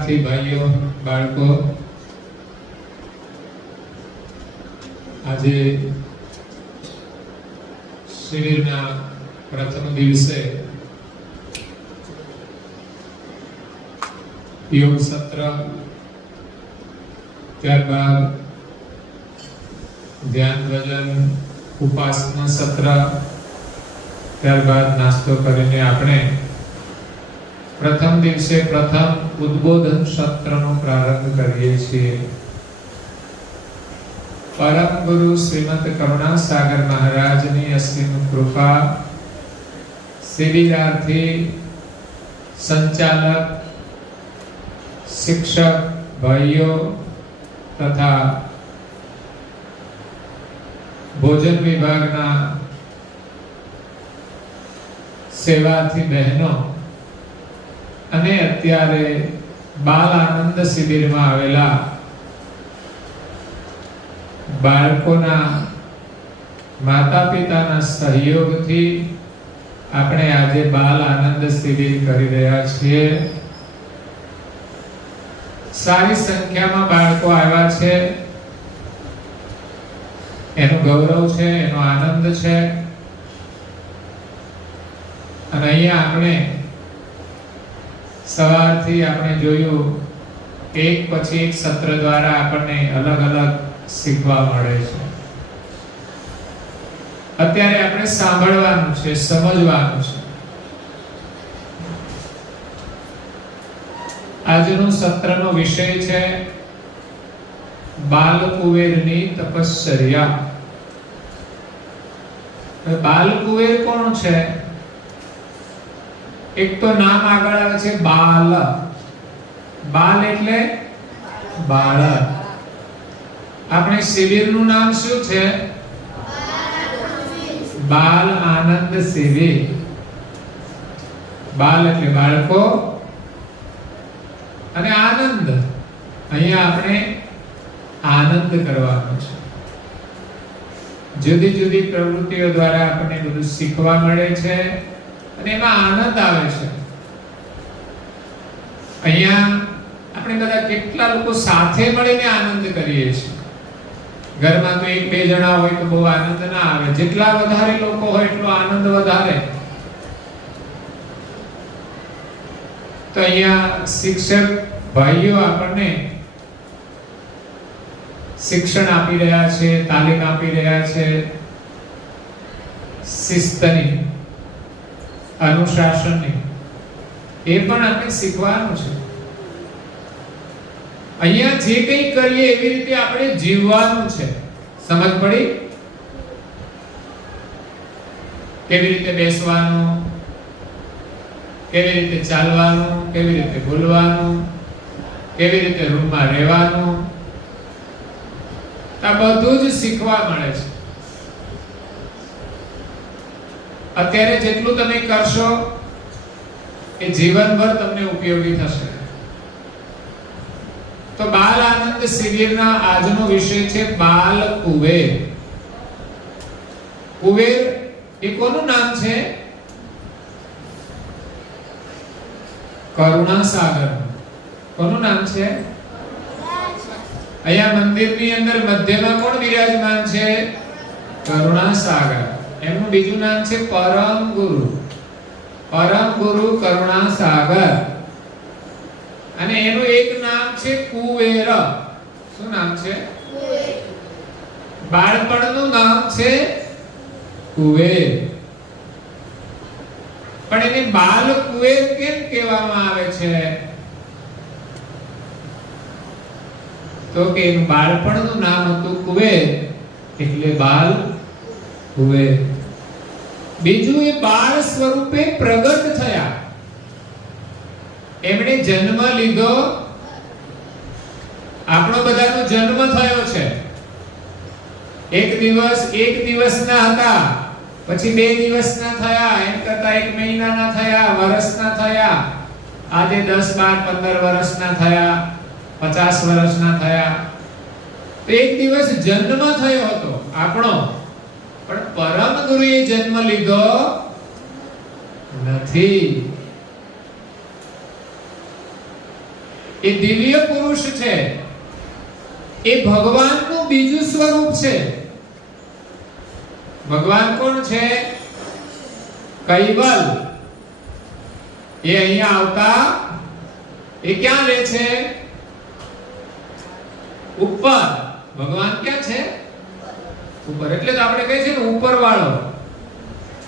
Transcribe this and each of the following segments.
શિક્ષાર્થી ભાઈઓ બાળકો, આજે શિબિરના પ્રથમ દિવસે યોગ સત્ર, ત્યારબાદ ધ્યાન ભજન ઉપાસના સત્ર, ત્યારબાદ નાસ્તો કરીને આપણે પ્રથમ દિવસે પ્રથમ ઉદ્બોધન સત્રનો પ્રારંભ કરીએ છીએ. પરમ ગુરુ શ્રીમદ કરુણાસાગર મહારાજની અસીમ કૃપા, શિબિરાર્થી, સંચાલક, શિક્ષક ભાઈઓ તથા ભોજન વિભાગના સેવાથી બહેનો અને અત્યારે બાલ આનંદ શિબિરમાં આવેલા બાળકોના માતા પિતાના સહયોગથી આપણે આજે બાલ આનંદ શિબિર કરી રહ્યા છીએ. સારી સંખ્યામાં બાળકો આવ્યા છે, એનું ગૌરવ છે, એનો આનંદ છે. અને અહીંયા આપણે સવારથી આપણે જોયું એક પછી એક સત્ર દ્વારા આપણને અલગ અલગ શીખવા મળે છે. અત્યારે આપણે સાંભળવાનું છે, સમજવાનું છે. આજનો સત્રનો વિષય છે બાલકુવેરની તપશ્ચર્યા. બાલકુવેર કોણ છે? એક તો નામ આગળ આવે છે બાલ. બાલ એટલે બાળક. આપણે શિબિરનું નામ શું છે? બાલ આનંદ શિબિર. બાલ એટલે બાળકો અને આનંદ, અહીંયા આપણે આનંદ કરવાનો છે. જુદી જુદી પ્રવૃત્તિઓ દ્વારા આપણને બધું શીખવા મળે છે અને એમાં આનંદ આવે છે. અહીંયા આપણે બધા કેટલા લોકો સાથે મળીને આનંદ કરીએ છીએ. ઘરમાં તો એક બે જણા હોય તો બહુ આનંદ ના આવે. જેટલા વધારે લોકો હોય એટલો આનંદ વધારે. તો અહીંયા શિક્ષક ભાઈઓ આપણને શિક્ષણ આપી રહ્યા છે, તાલીમ આપી રહ્યા છે, શિસ્તની, અનુશાસનની. એ પણ આપણે શીખવાનું છે. અહીંયા જે કંઈ કરીએ એવી રીતે આપણે જીવવાનું છે. સમજ પડી? કેવી રીતે બેસવાનું, કેવી રીતે ચાલવાનું, કેવી રીતે બોલવાનું, કેવી રીતે રૂમમાં રહેવાનું, આ બધું જ શીખવા મળે છે. અત્યારે જેટલું તમે કરશો એ જીવનભર તમને ઉપયોગી થશે. તો બાલ આનંદ શિબિરના આજનો વિષય છે બાલ કુવેર. કુવેર એ કોનું નામ છે? કરુણાસાગર. કોનું નામ છે? અહીંયા મંદિરની અંદર મધ્યમાં કોણ બિરાજમાન છે? કરુણાસાગર. એમનું બીજું નામ છે પરમ ગુરુ. પરમ ગુરુ કરુણાસાગર. અને એનું એક નામ છે કુવેર. શું નામ છે? કુવેર. બાળપણનું નામ છે કુવેર. પણ એને બાલ કુવેર કેમ કહેવામાં આવે છે? તો કે એનું બાળપણનું નામ હતું કુવેર, એટલે બાલ કુવેર. બીજું, એ બાળ સ્વરૂપે પ્રગટ થયા. એમણે જન્મ લીધો. આપણો બધાનો જન્મ થયો છે. એક દિવસના હતા, પછી 2 દિવસના થયા, એમ કરતા 1 મહિનાના થયા, વર્ષના થયા, આજે 10, 12, 15 વર્ષના થયા, 50 વર્ષના થયા. તો એક દિવસ જન્મ થયો હતો આપણો, પણ પરમ ગુરુએ જન્મ લીધો નથી. એ દિવ્ય પુરુષ છે, એ ભગવાનનું બીજું સ્વરૂપ છે. ભગવાન કોણ છે? કૈવલ. એ અહીંયા આવતા એ ક્યાં રહે છે? ઉપર. ભગવાન ક્યાં છે? ઉપર. એટલે તો આપણે કહીએ છીએ ને ઉપર વાળો.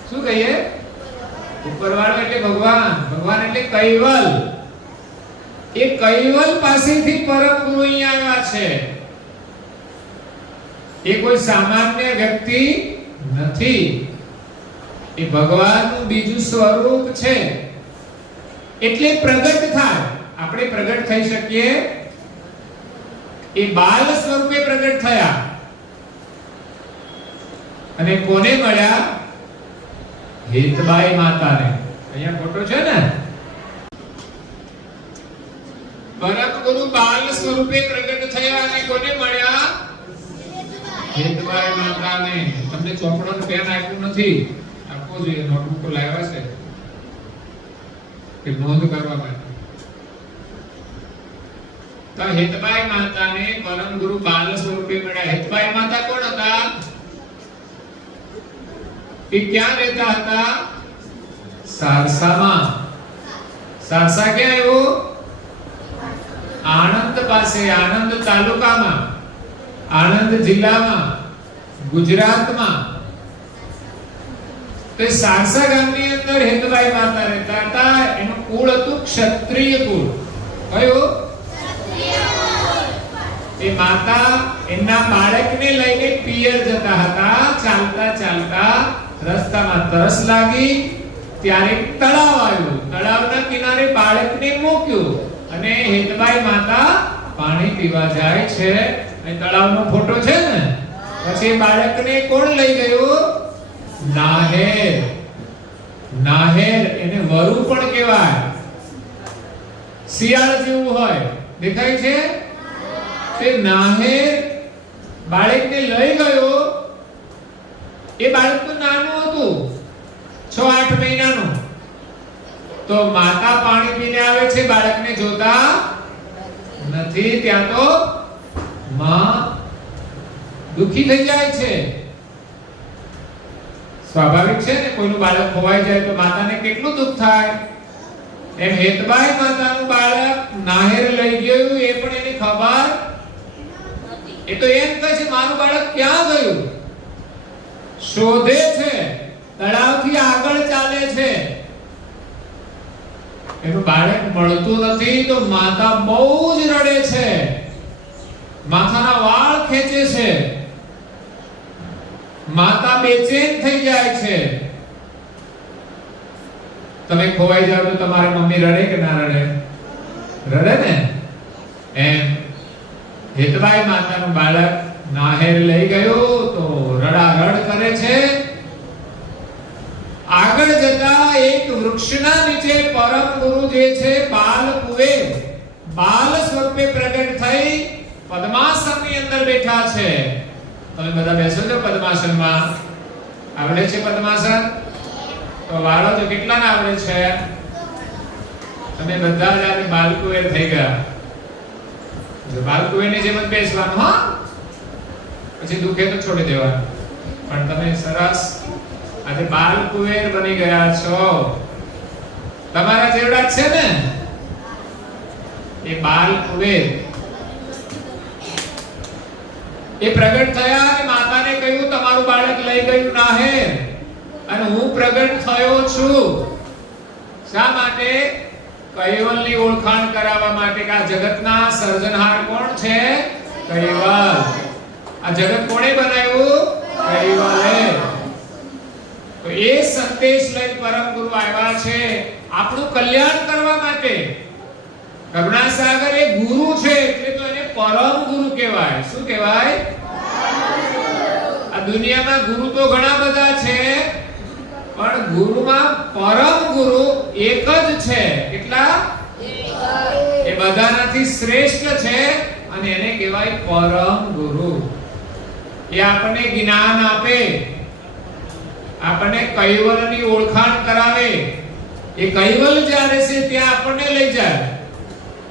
શું કહીએ? ઉપર વાળો એટલે ભગવાન. ભગવાન એટલે કૈવલ. એ કૈવલ પાસેથી પરમ ગુરુ અહીંયા આવ્યા છે. એ કોઈ સામાન્ય વ્યક્તિ નથી. એ ભગવાનનું બીજું સ્વરૂપ છે. એટલે પ્રગટ થાય. આપણે પ્રગટ થઈ શકીએ. એ બાલ સ્વરૂપે પ્રગટ થયા. અને કોને મળ્યા? હેતબાઈ માતાને. અહીંયા ફોટો છે ને. પરમ ગુરુ બાલ સ્વરૂપે પ્રગટ થયા અને કોને મળ્યા? હેતબાઈ માતાને. તમને ચોપડાનું પેન આપ્યું નથી, આપવો જોઈએ. નોટબુક લાવ્યા છે કે નોંધ કરવા માટે. તો હેતબાઈ માતાને પરમ ગુરુ બાલ સ્વરૂપે મળ્યા. હેતબાઈ માતા કોણ હતા? એ ક્યાં રહેતા હતા? સારસામાં. સારસા ક્યાં આવ્યું? આણંદ પાસે, આણંદ તાલુકામાં, આણંદ જિલ્લામાં, ગુજરાતમાં. તો સારસા ગામની અંદર હેતબાઈ માતા રહેતા હતા. એનું કુળ હતું ક્ષત્રિય કુળ. કયું? એ માતા એમના બાળકને લઈને પિયર જતા હતા. ચાલતા ચાલતા રસ્તામાં તરસ લાગી ત્યારે તળાવ આવ્યું. તળાવના કિનારે બાળકને મૂક્યું અને હેતબાઈ માતા પાણી પીવા જાય છે. અહીં તળાવનો ફોટો છે ને. પછી બાળકને કોણ લઈ ગયું? નાહેર. નાહેર એને વરુ પણ કહેવાય. શિયાળ જેવું હોય, દેખાય છે. તે નાહેર બાળકને લઈ ગયો. એ બાળક તો નાનું હતું, 6-8 મહિનાનું. તો માતા પાણી પીને આવે છે, બાળકને જોતા નથી. ત્યાં તો માં દુખી થઈ જાય છે. સ્વાભાવિક છે ને, કોઈનું બાળક ખોવાઈ જાય તો માતાને કેટલું દુઃખ થાય. એમ હેતબાઈ માતાનું બાળક નાહેર લઈ ગયું. એ પણ એને ખબર. એ તો એમ કહે છે મારું બાળક ક્યાં ગયું? શોધે છે, તળાવથી આગળ ચાલે છે. એનું બાળક મળતું નથી. તો માતા બહુ જ રડે છે, માથાના વાળ ખેંચે છે. માતા બેચેન થઈ જાય છે. તમે ખોવાઈ જાવ તો તમારી મમ્મી રડે કે ના રડે? રડે ને. એમ હેતબાઈ માતાનું બાળક નાહેર લઈ ગયો તો રડારડ કરે છે. આગળ જતા એક વૃક્ષના નીચે પરમ ગુરુ જે છે બાલ કુવેર, બાલ સ્વરૂપે પ્રગટ થઈ પદ્માસનની અંદર બેઠા છે. તમે બધા બેસો છો પદ્માસનમાં? આવડે છે પદ્માસન? તો વાળો તો કેટલાને આવડે છે? તમે બધા જ આજે બાલ કુવેર થઈ ગયા. જો બાલ કુવેરની જેમ જ બેસવાનું. હા, પછી દુખે તો છોડી દેવાનું. પણ તમે સરસ આજે બાલ કુવેર બની ગયા છો. તમારા જેવડા જ છે ને એ બાલ કુવેર. એ પ્રગટ થયા અને માતાને કહ્યું તમારું બાળક લઈ ગયું નાહેર અને હું પ્રગટ થયો છું. શા માટે? કૈવલની ઓળખાણ કરાવવા માટે કે આ જગતના સર્જનહાર કોણ છે? કૈવલ. આ જગત કોણે બનાવ્યું? કૈવલે. તો એ સંદેશ લઈ પરમ ગુરુ આવ્યા છે આપણું કલ્યાણ કરવા માટે. કરુણાસાગર એ ગુરુ છે એટલે તો એને પરમ ગુરુ કહેવાય. શું કહેવાય? આ દુનિયામાં ગુરુ તો ઘણા બધા છે, પણ ગુરુમાં પરમ ગુરુ એક જ છે. કેટલા? એ બધાનાથી શ્રેષ્ઠ છે અને એને કહેવાય પરમ ગુરુ. એ આપણને જ્ઞાન આપે, આપણને કૈવલની ઓળખાણ કરાવે. એ કૈવલ જ્યારે છે ત્યાં આપણને લઈ જાય.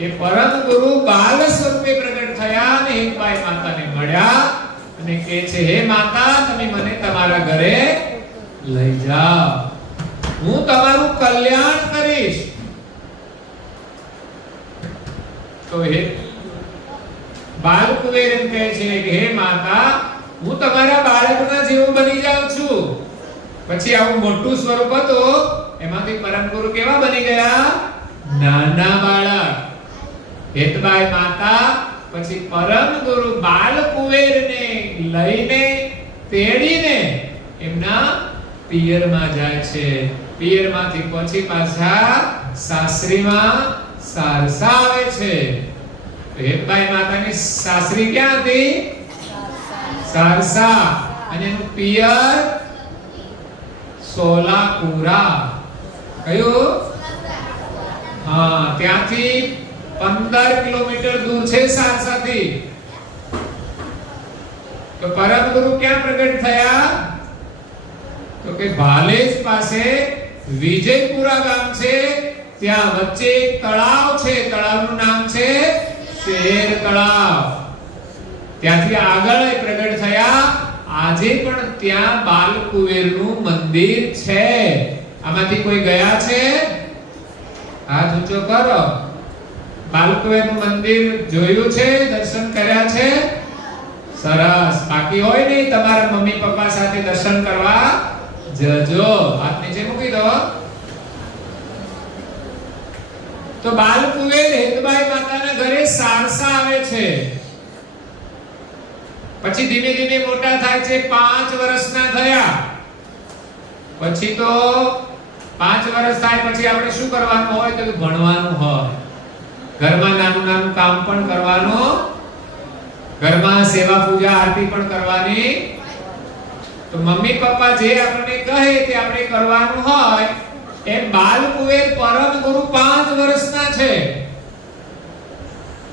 એ પરમ ગુરુ બાલ સ્વરૂપે પ્રગટ થયા અને હેતબાઈ માતાને મળ્યા અને કહે છે, હે માતા, તમે મને તમારા ઘરે લઈ જાઓ, હું તમારું કલ્યાણ કરીશ. તો હે બાલ કુબેર એમ કહે છે કે હે માતા, હું તમારા બાળકના જેવું બની જાઉં છું. પછી આવું મોટું સ્વરૂપ હતું, એમાંથી પરમ ગુરુ કેવા બની ગયા? નાના બાળક. હેતબાઈ માતા પછી પરમ ગુરુ બાલ કુબેરને લઈને તેડીને એમના પિયરમાં જાય છે. પિયરમાંથી પછી પાછા સાસરીમાં સારસા આવે છે. હેતબાઈ માતાની સાસરી ક્યાં હતી? સારસા. અને એનું પિયર સોલાપુરા. કયું? હા, ત્યાંથી 15 કિલોમીટર દૂર છે સારસાથી. તો પરમ ગુરુ ક્યાં પ્રગટ થયા? તો કે ભાલેજ પાસે વિજયપુરા ગામ છે, ત્યાં વચ્ચે એક તળાવ છે, તળાવનું નામ છે શેર તળાવ. ત્યાંથી આગળ પ્રગટ થયા. આજે પણ ત્યાં બાલકુબેરનું મંદિર છે. આમાંથી કોઈ ગયા છે? હાથ ઊંચો કરો. બાલકુબેરનું મંદિર જોયું છે? દર્શન કર્યા છે? સરસ. બાકી હોય ને તમારા મમ્મી પપ્પા સાથે દર્શન કરવા જજો. હાથ નીચે મૂકી દો. તો બાલકુબેર હેતબાઈ માતાના ઘરે સારસા આવે છે. પછી ધીમે ધીમે મોટા થાય છે. 5 વર્ષના થયા પછી તો 5 વર્ષ થાય પછી આપણે શું કરવાનું હોય? તો ભણવાનું હોય. ઘરમાં નાનું નાનું કામ પણ કરવાનું, ઘરમાં સેવા પૂજા આરતી પણ કરવાની. તો મમ્મી પપ્પા જે આપણને કહે તે આપણે કરવાનું હોય. એમ બાલકુબેર પરમ ગુરુ 5 વર્ષના છે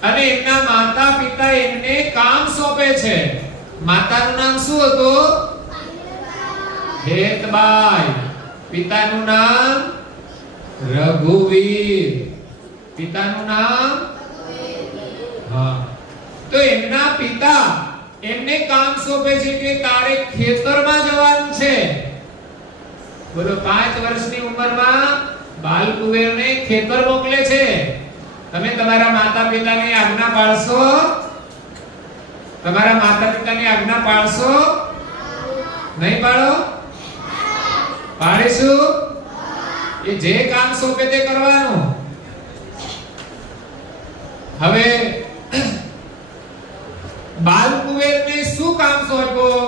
અને એમના માતા પિતા એમને કામ સોંપે છે. માતાનું નામ શું હતું? હેતબાઈ. પિતાનું નામ રઘુવીર. પિતાનું નામ હા. તો એમના પિતા એમને કામ સોંપે છે કે તારે ખેતરમાં જવાનું છે. બોલો, 5 વર્ષની ઉંમરમાં બાલકુબેરને ખેતર મોકલે છે. તમે તમારા માતા પિતાની આજ્ઞા પાળશો? તમારા માતા પિતાની આજ્ઞા પાળશો? નહીં પાળો? પાડીશું. એ જે કામ સોંપે તે કરવાનું. હવે બાલકુબેરને શું કામ સોંપ્યું?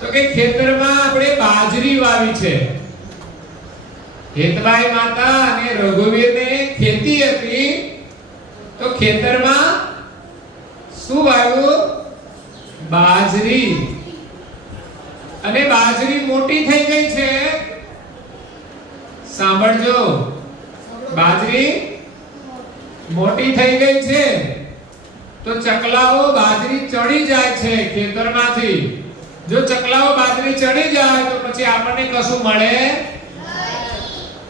તો કે ખેતરમાં આપણે બાજરી વાવી છે. હેતબાઈ માતા અને રઘુવીરને ખેતી હતી, તો ખેતરમાં શું વાવ્યું? બાજરી. અને બાજરી મોટી થઈ ગઈ છે. સાંભળજો, બાજરી મોટી થઈ ગઈ છે તો ચકલાઓ બાજરી ચડી જાય છે ખેતરમાંથી. જો ચકલાઓ બાજરી ચડી જાય તો પછી આપણને કશું મળે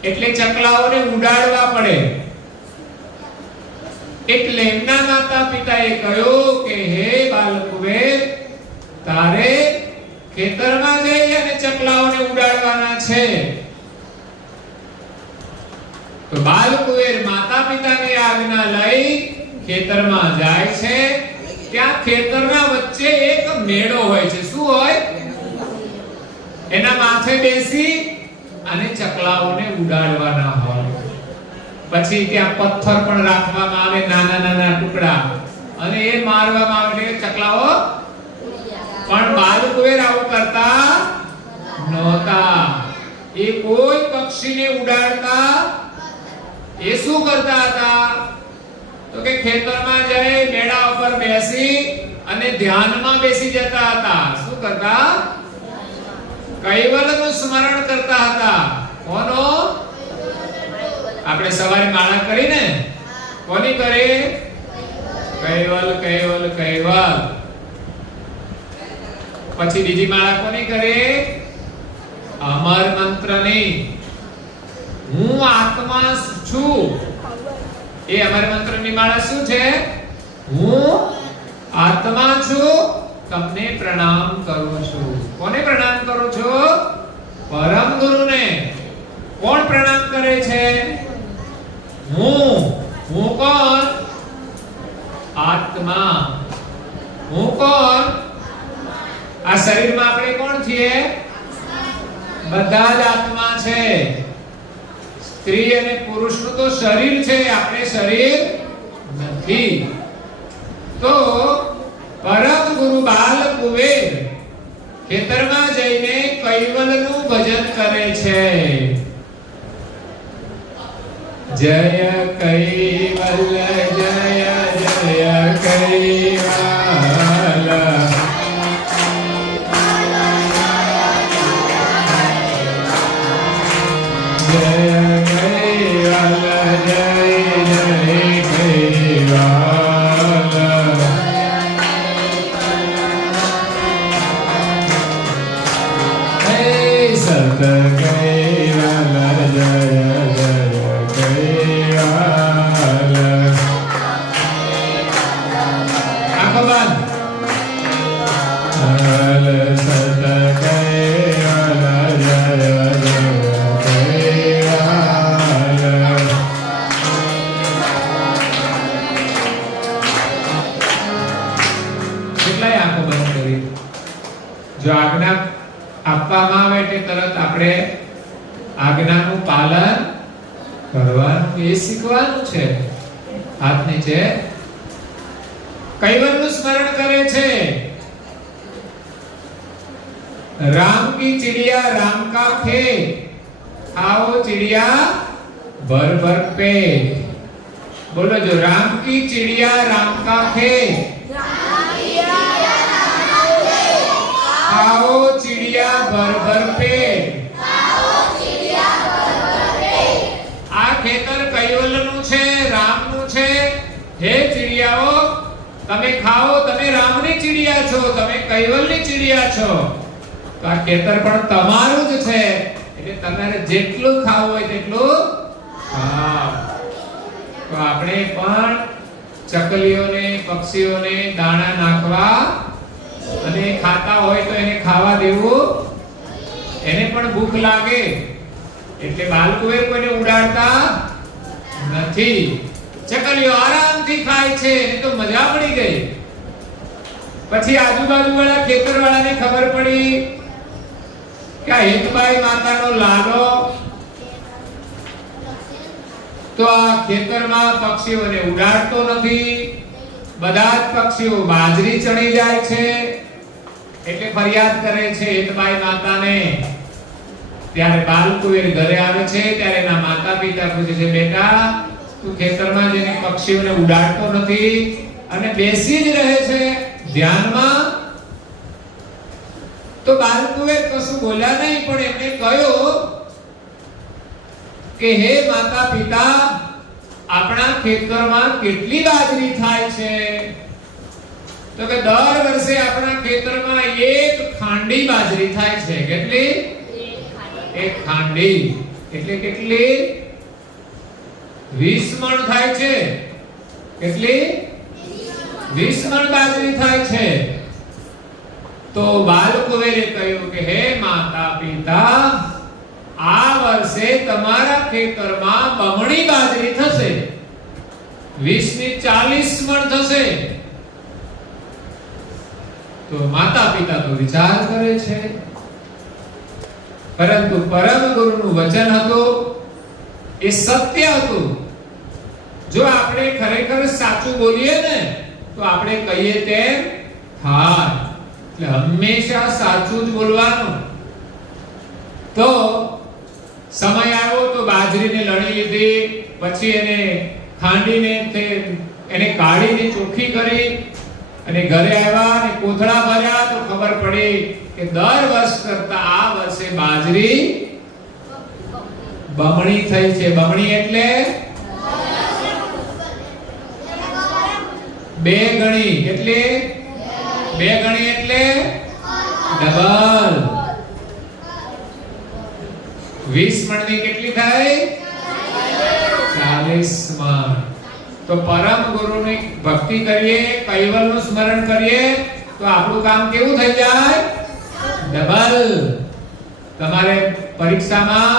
એટલે ચકલાઓને ઉડાડવા પડે. એટલે એમના માતા પિતાએ કહ્યું કે હે બાલકુબેર, તારે ખેતરમાં જઈ અને ચકલાઓને ઉડાડવાના છે. તો બાલકુબેર માતા પિતાની આજ્ઞા લઈ ખેતરમાં જાય છે. ત્યાં ખેતરના વચ્ચે એક મેળો હોય છે. શું હોય? એના માથે બેસી અને ચકલાઓને ઉડાડવાના હોય. પછી ત્યાં પથ્થર પણ રાખવામાં આવે, નાના નાના ટુકડા, અને એ મારવામાં આવે એટલે ચકલાઓ. પણ બાલકુબેર આવું કરતા નહોતા. એ કોઈ પક્ષીને ઉડાડતા. એ શું કરતા હતા? તો કે ખેતરમાં જઈ મેળા ઉપર બેસી અને ધ્યાનમાં બેસી જતા હતા. શું કરતા? કૈવલ્યનું સ્મરણ કરતા હતા. કોનો? આપણે સવારે માળા કરીને કોની કરે? કૈવલ કૈવલ કૈવલ. પછી બીજી માળા કોની કરે? અમર મંત્રની. હું આત્મા છું એ અમારા મંત્રની માળા શું છે? હું આત્મા છું, તમને પ્રણામ કરું છું. કોને પ્રણામ કરું છું? પરમ ગુરુને. કોણ પ્રણામ કરે છે? હું કોણ? આત્મા. હું કોણ? આ શરીરમાં આપણે કોણ છીએ? બધા જ આત્મા છે. સ્ત્રી અને પુરુષનું તો શરીર છે, આપણે શરીર નથી. તો પરમ ગુરુ બાલ કુબેર ખેતરમાં જઈને કૈવલનું ભજન કરે છે. જય કૈવલ જય જય કૈવલ. જો આજ્ઞા આપવામાં આવે એટલે તરત આપણે આજ્ઞાનું પાલન કરવાનું, એ શીખવાનું છે. હાથ નીચે. કૈવલનું સ્મરણ કરે છે. राम की चिड़िया राम का खेत, खाओ चिड़िया भर भर पेट. बोलो जो राम की चिड़िया राम का खेत, खाओ चिड़िया भर भर पेट. आ खेतर कैवलનું છે, રામનું છે. હે ચીડિયાઓ, તમે ખાઓ, તમે રામની ચીડિયા છો, તમે કૈવલની ચીડિયા છો. તો આ ખેતર પણ તમારું જ છે, એટલે તમારે જેટલું ખાવું હોય તેટલું ખાઓ. તો આપણે પણ ચકલીઓને, પક્ષીઓને દાણા નાખવા અને ખાતા હોય તો એને ખાવા દેવું. એને પણ ભૂખ લાગે એટલે બાલકુએ કોઈને ઉડાડતા નથી. ચકલીઓ આરામથી ખાય છે, એને તો મજા પડી ગઈ. પછી આજુબાજુ વાળા ખેતરવાળાને ખબર પડી કે આ હેતબાઈ માતાનો લાલો તો આ ખેતરમાં પક્ષીઓને ઉડાડતો નથી. બધા જ પક્ષીઓ બાજરી ચણી જાય છે એટલે ફરિયાદ કરે છે હેતબાઈ માતાને. ત્યારે બાલકુવેર ઘરે આવે છે ત્યારે એના માતા પિતા પૂછે છે, બેટા તું ખેતરમાં જઈને પક્ષીઓને ઉડાડતો નથી અને બેસી જ રહે છે ધ્યાનમાં. તો બાલકુવેર કશું બોલ્યા નહીં, પણ એમને કહ્યું કે હે માતા પિતા, આપણા ખેતરમાં કેટલી બાજરી થાય છે? તો કે દર વર્ષે આપણા ખેતરમાં એક ખાંડી બાજરી થાય છે. કેટલી? એક ખાંડી એટલે કેટલી? 20 મણ થાય છે. કેટલી? 20 મણ બાજરી થાય છે. તો બાલકુવેરે કહ્યું કે હે માતા પિતા, આ વર્ષે તમારા ખેતરમાં બમણી બાજરી થશે, 20 ની 40 મણ થશે. તો માતા પિતા તો વિચાર કરે છે, પરંતુ પરમ ગુરુનું વચન હતું એ સત્ય હતું. જો આપણે ખરેખર સાચું બોલીએ ને તો આપણે કહીએ તેમ થાય. એટલે હંમેશા સાચું જ બોલવાનું. તો સમય આવ્યો તો બાજરીને લણી લીધી, પછી એને ખાંડીને એને કાઢીને ચોખ્ખી કરી અને ઘરે આવ્યા અને કોથળા ભર્યા તો ખબર પડી કે દર વર્ષ કરતા આ વર્ષે બાજરી બમણી થઈ છે. બમણી એટલે 2 ગણી. એટલે 2 ગણી એટલે ડબલ. 20 મણની કેટલી થાય? 40 મણ. તો પરમ ગુરુની ભક્તિ કરીએ, કૈવલનું સ્મરણ કરીએ તો આપણું કામ કેવું થઈ જાય? ડબલ. તમારે પરીક્ષામાં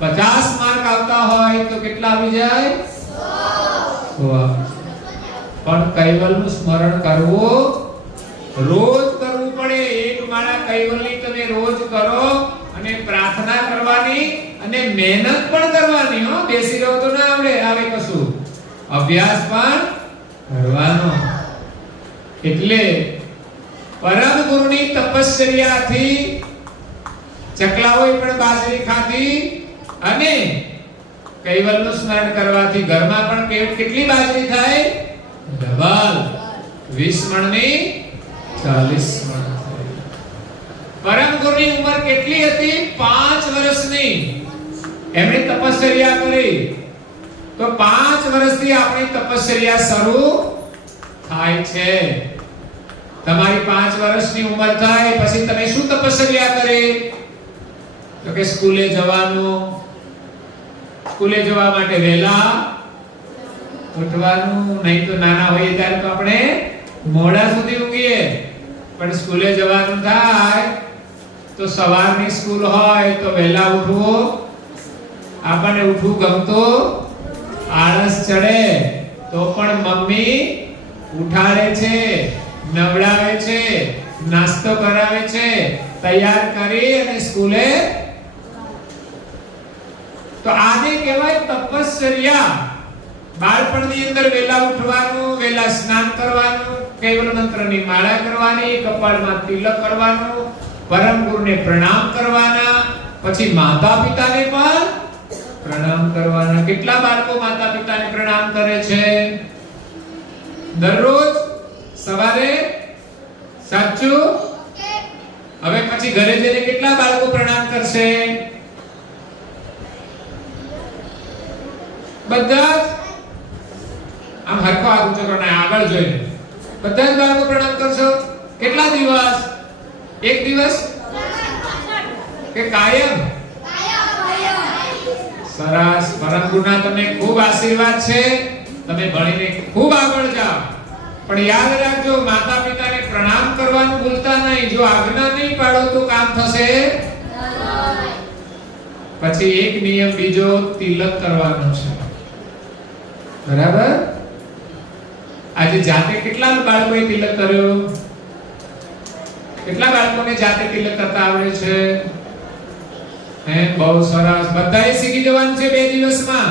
50 માર્ક આવતા હોય તો કેટલા આવી જાય? 100. પણ કૈવલનું સ્મરણ કરવું રોજ કરવું પડે. એક માળા કૈવલની તમે રોજ કરો અને પ્રાર્થના કરવાની અને મહેનત પણ કરવાની. હો, બેસી રહો તો ના આવે કશું. અભ્યાસ પણ કરવાનો. એટલે પરમ ગુરુની તપશ્ચર્યાથી ચકલાઓએ પણ બાજરી ખાધી અને કૈવલનું સ્મરણ કરવાથી ઘરમાં પણ કેટલી બાજરી થાય? ડબલ. 20 મણની 40 મણ. પરમ ગુરુની ઉંમર કેટલી હતી? 5 વર્ષની. એમણે તપશ્ચર્યા કરી. તો 5 વર્ષથી આપણી તપશ્ચર્યા શરૂ થાય છે. તમારી 5 વર્ષની ઉંમર થાય પછી તમે શું તપશ્ચર્યા કરી? તો કે સ્કૂલે જવાનું. સ્કૂલે જવા માટે વહેલા ઉઠવાનું. નહીં તો નાના હોઈએ ત્યારે તો આપણે મોડા સુધી ઊંઘીએ. પણ સ્કૂલે જવાનું થાય તો સવારની સ્કૂલ હોય તો વહેલા ઉઠવું. આપણને ઉઠવું ગમતું, આળસ ચડે તો પણ મમ્મી ઉઠાડે છે, નવડાવે છે, નાસ્તો કરાવે છે, તૈયાર કરી અને સ્કૂલે. તો આને કહેવાય તપશ્ચર્યા. બાળપણની અંદર વહેલા ઉઠવાનું, વહેલા સ્નાન કરવાનું, કૈવલ મંત્રની માળા કરવાની, કપાળમાં તિલક કરવાનું, પરમ ગુરુને પ્રણામ કરવાના, પછી માતા પિતાને પણ પ્રણામ કરવાના. કેટલા બાળકો માતા પિતાને પ્રણામ કરે છે દરરોજ સવારે? સાચું? હવે પછી ઘરે જઈને કેટલા બાળકો પ્રણામ કરશે? બધા જ. આમ હરખો હાથ ઊંચો કરો ને આગળ જોઈને બધા જ બાળકો પ્રણામ કરશો? કેટલા દિવસ? એક દિવસ કે કાયમ? સરસ. પરમ ગુરુના તમને ખૂબ આશીર્વાદ છે. તમે ભણીને ખૂબ આગળ જાઓ. પણ યાદ રાખજો, માતા પિતાને પ્રણામ કરવાનું ભૂલતા નહીં. જો આજ્ઞા નહીં પાડો તો કામ થશે નહીં. પછી એક નિયમ બીજો, તિલક કરવાનો છે. બરાબર? આજે જાતે કેટલા બાળકોએ તિલક કર્યો? કેટલા બાળકોને જાતે તિલક કરતા આવડે છે? બહુ સરસ. બધાએ શીખી જવાનું છે. 2 દિવસમાં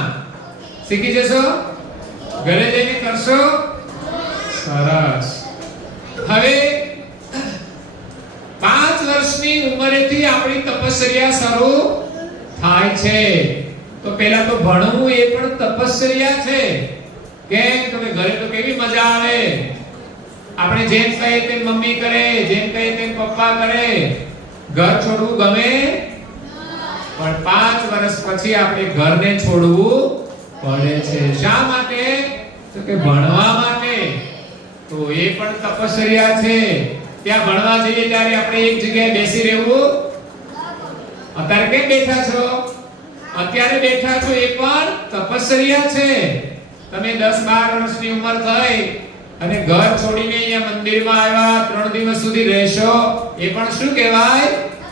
શીખી જશો? ઘરે જઈને કરશો? સરસ. હવે 5 વર્ષની ઉંમરેથી આપણી તપશ્ચર્યા શરૂ થાય છે. તો પહેલા તો ભણવું એ પણ તપશ્ચર્યા છે. કેમ? તમે ઘરે તો કેવી મજા આવે. આપણે જેમ કહીએ તેમ મમ્મી કરે, જેમ કહીએ તેમ પપ્પા કરે. ઘર છોડવું ગમે? પણ 5 વર્ષ પછી આપણે ઘરને છોડવું પડે છે. શા માટે? તો કે ભણવા માટે. તો એ પણ તપશ્ચર્યા છે. ત્યાં ભણવા જઈએ ત્યારે આપણે એક જગ્યાએ બેસી રહેવું? અત્યારે કેમ બેઠા છો? અત્યારે બેઠા છો એ પણ તપશ્ચર્યા છે. તમે 10-12 વર્ષની ઉંમર થઈ અને ઘર છોડીને અહીંયા મંદિરમાં આવ્યા, 3 દિવસ સુધી રહેશો, એ પણ શું કહેવાય?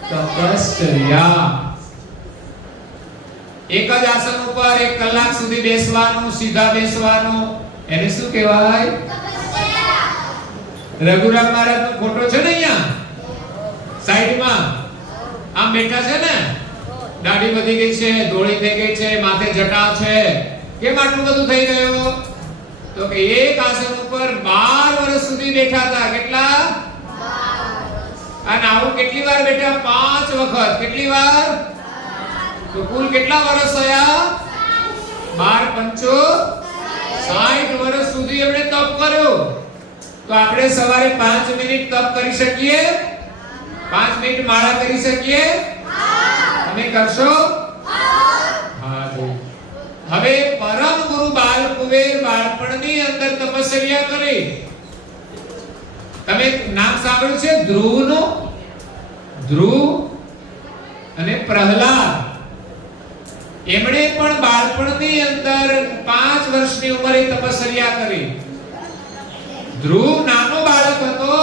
તપશ્ચર્યા. એક જ આસન ઉપર 1 કલાક સુધી બેસવાનું, સીધા બેસવાનું, એને શું કહેવાય? રઘુરામ મહારાજનો ફોટો છે ને અહીંયા સાઈડમાં, આમ બેઠા છે ને. દાઢી વધી ગઈ છે, ધોળી થઈ ગઈ છે, માથે જટા છે. કેમ આટલું બધું થઈ ગયું? તો કે એક આસન ઉપર 12 વર્ષ સુધી બેઠા હતા. કેટલા? 12. અને આવું કેટલી વાર બેઠા? 5 વખત. કેટલી વાર? તો કુલ કેટલા વર્ષ થયા? 12 × 5 60 વર્ષ સુધી એમણે તપ કર્યો. તો આપણે સવારે 5 મિનિટ તપ કરી શકીએ? 5 મિનિટ માળા કરી શકીએ? તમે કરશો? હા જી. હવે પરમ ગુરુ બાલકુબેર બાળપણની અંદર તપશ્ચર્યા કરી. તમે નામ સાંભળ્યું છે ધ્રુવનું? ધ્રુવ અને પ્રહલાદ એમણે પણ બાળપણની અંદર 5 વર્ષની ઉંમરે તપસ્યા કરી. ધ્રુવ નાનો બાળક હતો,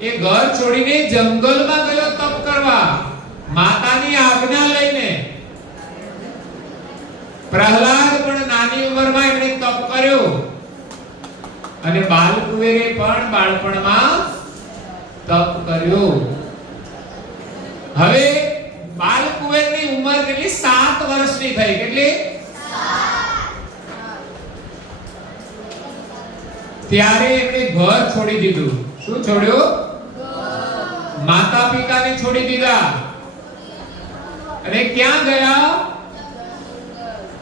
એ ઘર છોડીને જંગલમાં ગયો તપ કરવા, માતાની આજ્ઞા લઈને. પ્રહલાદ પણ નાની ઉંમરમાં એમણે તપ કર્યો અને બાલકુબેરે પણ બાળપણમાં તપ કર્યું. હવે બાલકુબેરની ઉંમર કેટલી? 7 વર્ષની થઈ. કેટલી? 7. ત્યારે એમણે ઘર છોડી દીધું. શું છોડ્યું? માતા પિતાને છોડી દીધા અને ક્યાં ગયા?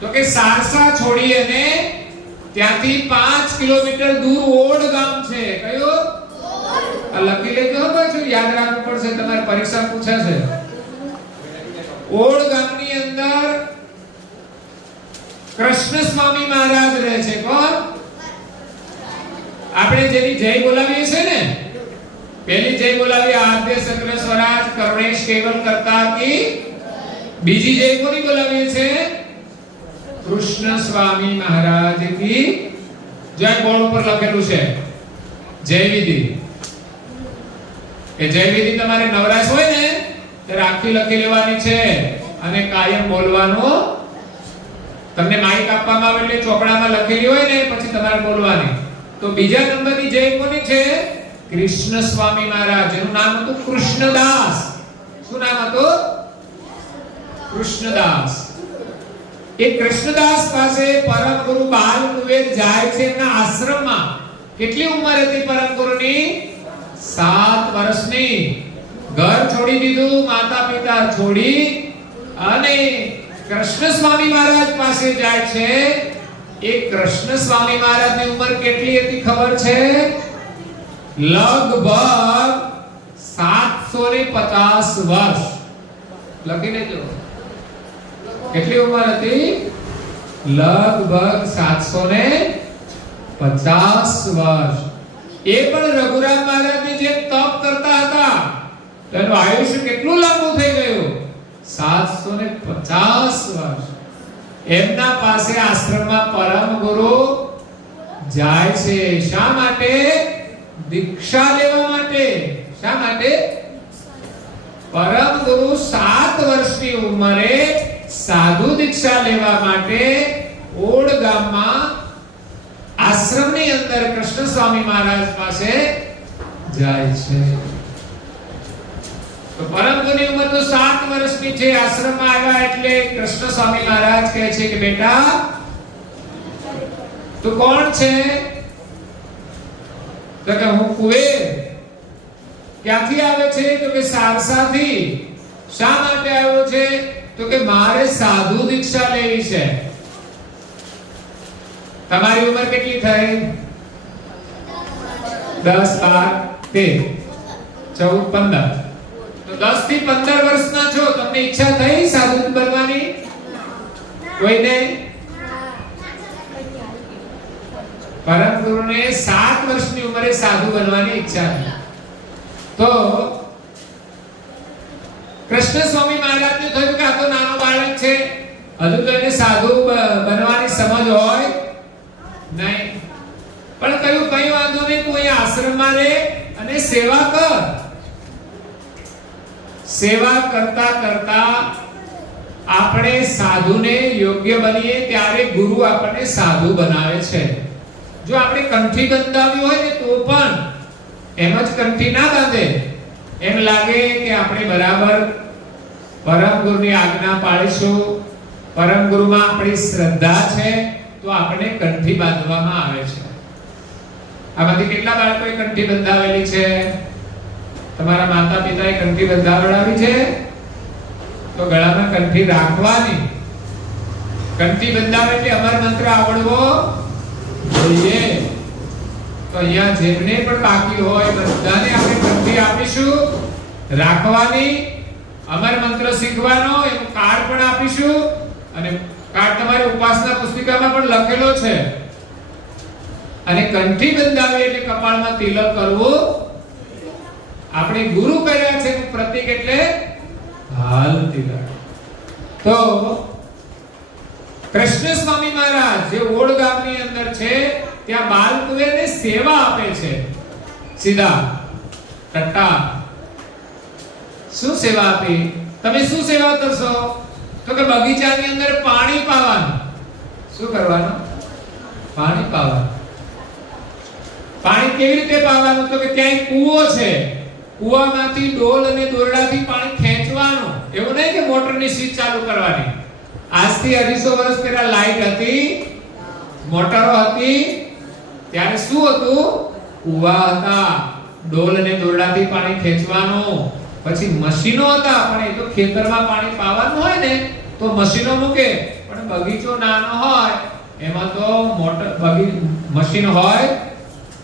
તો કે સારસા છોડી અને ત્યાંથી 5 કિલોમીટર દૂર ઓડ ગામ છે. કયું? આ લખી લેજો પાછું, યાદ રાખવું પડશે, તમારી પરીક્ષા પૂછાશે. ઓડ ગામની અંદર કૃષ્ણ સ્વામી મહારાજ રહે છે. કોણ? આપણે જેની જય બોલાવીએ છે ને, પહેલી જય બોલાવી આદ્ય સક્ર સ્વરાજ કરુણેશ કેવલ કરતા કી. બીજી જય કોની બોલાવીએ છે? કૃષ્ણ સ્વામી મહારાજ કી જય. બોર્ડ ઉપર લખેલું છે જય વિધિ. એ જય વિધિ તમારે નવરાશ હોય ને ત્યારે આખી લખી લેવાની છે અને કાયમ બોલવાનું. તમને માઈક આપવામાં આવે એટલે ચોકડામાં લખેલી હોય ને પછી તમારે બોલવાની. તો બીજા નંબરની જય કોની છે? કૃષ્ણ સ્વામી મહારાજ. એનું નામ હતું કૃષ્ણદાસ. શું નામ હતું? કૃષ્ણદાસ. એ કૃષ્ણદાસ પાસે પરમ ગુરુ બાલકુબેર જાય છે એમના આશ્રમમાં. કેટલી ઉંમર હતી પરમ ગુરુની? 7 વર્ષની. ઘર છોડી દીધું, માતા પિતા છોડી અને કૃષ્ણ સ્વામી મહારાજ પાસે જાય છે. એ કૃષ્ણ સ્વામી મહારાજની ઉંમર કેટલી હતી ખબર છે? લગભગ 750 વર્ષ. લખી લેજો. કેટલી ઉંમર હતી? લગભગ 750 વર્ષ. એ પણ રઘુરામ મહારાજની જેમ તપ કરતા હતા. તેનું આયુષ્ય કેટલું લાંબુ થઈ ગયું? 750 વર્ષ. એમના પાસે આશ્રમમાં પરમ ગુરુ જાય છે. શા માટે? દીક્ષા લેવા માટે. શા માટે? પરમ ગુરુ 7 વર્ષની ઉંમરે સાધુ દીક્ષા લેવા માટે ઓડ ગામમાં આશ્રમની અંદર કૃષ્ણ સ્વામી મહારાજ પાસે જાય છે. તો પરમ ગુરુની ઉંમર તો 7 વર્ષની છે. આશ્રમમાં આવ્યા એટલે કૃષ્ણ સ્વામી મહારાજ કહે છે કે બેટા તું કોણ છે? તો કે હું કુબેર. ક્યાંથી આવે છે? તો કે સારસાથી. શા માટે આવ્યો છે? તો કે મારે સાધુ દીક્ષા લેવી છે. તમારી ઉંમર કેટલી થઈ? 10, 12, 13, 14, 15. તો 10 થી 15 વર્ષના છો. તમને ઈચ્છા થઈ સાધુ બનવાની? કોઈને? પરમ ગુરુને 7 વર્ષની ઉંમરે સાધુ બનવાની ઈચ્છા થઈ. તો કૃષ્ણ સ્વામી મહારાજને થયું કે આ તો નાનો બાળક છે, હજુ તો એને સાધુ બનવાની સમજ હોય નહીં. પણ કહ્યું કઈ વાંધો નહીં, તું અહીંયા આશ્રમમાં રહે અને સેવા કર. સેવા કરતા કરતા આપણે સાધુને યોગ્ય બનીએ ત્યારે ગુરુ આપણને સાધુ બનાવે છે. જો આપણે કંઠી બંધાવી હોય ને તો પણ એમ જ કંઠી ના બાંધે. એમ લાગે કે આપણે બરાબર પરમ ગુરુની આજ્ઞા પાળીશું, પરમ ગુરુમાં આપણી શ્રદ્ધા છે તો આપણે કંઠી બાંધવામાં આવે છે. આમાંથી કેટલા બાળકોએ કંઠી બંધાવેલી છે? તમારા માતા પિતાએ કંઠી બંધાવડાવી છે? તો ગળામાં કંઠી રાખવાની. કંઠી બંધાવે એટલે અમર મંત્ર આવડવો જોઈએ. તો અહીંયા જેમને પણ બાકી હોય બધાને આપણે કંઠી આપીશું, રાખવાની. અમર મંત્ર શીખવાનો, એનું કાર્ડ પણ આપીશું અને કાર્ડ તમારી ઉપાસના પુસ્તિકામાં પણ લખેલો છે. અને કંઠી બંધાવી એટલે કપાળમાં તિલક કરવું. આપણે ગુરુ કર્યા છે પ્રતીક એટલે હાલ તિલક. તો કૃષ્ણ સ્વામી મહારાજ જે ઓડ ગામની અંદર છે ત્યાં બાલ કુંવરને સેવા આપે છે. સીધા ટટ્ટા શું સેવા આપી? તમે શું સેવા કરશો? તો કે બગીચાની અંદર પાણી પાવાનું. શું કરવાનું? પાણી પાવાનું. પાણી કેવી રીતે પાવાનું? તો કે ત્યાં એક કૂવો છે, કૂવામાંથી ડોલ અને દોરડાથી પાણી ખેંચવાનું. એવું નહીં કે મોટરની સ્વિચ ચાલુ કરવાની. આજથી 250 વર્ષ પહેલા લાઈટ હતી, મોટરો હતી, ત્યારે શું હતું? કૂવા હતા, ડોલ અને દોરડાથી પાણી ખેંચવાનું. પછી મશીનો હતા, પણ એ તો ખેતરમાં પાણી પાવાનું હોય ને તો મશીનો મૂકે, પણ બગીચો નાનો હોય એમાં તો મોટર મશીન હોય,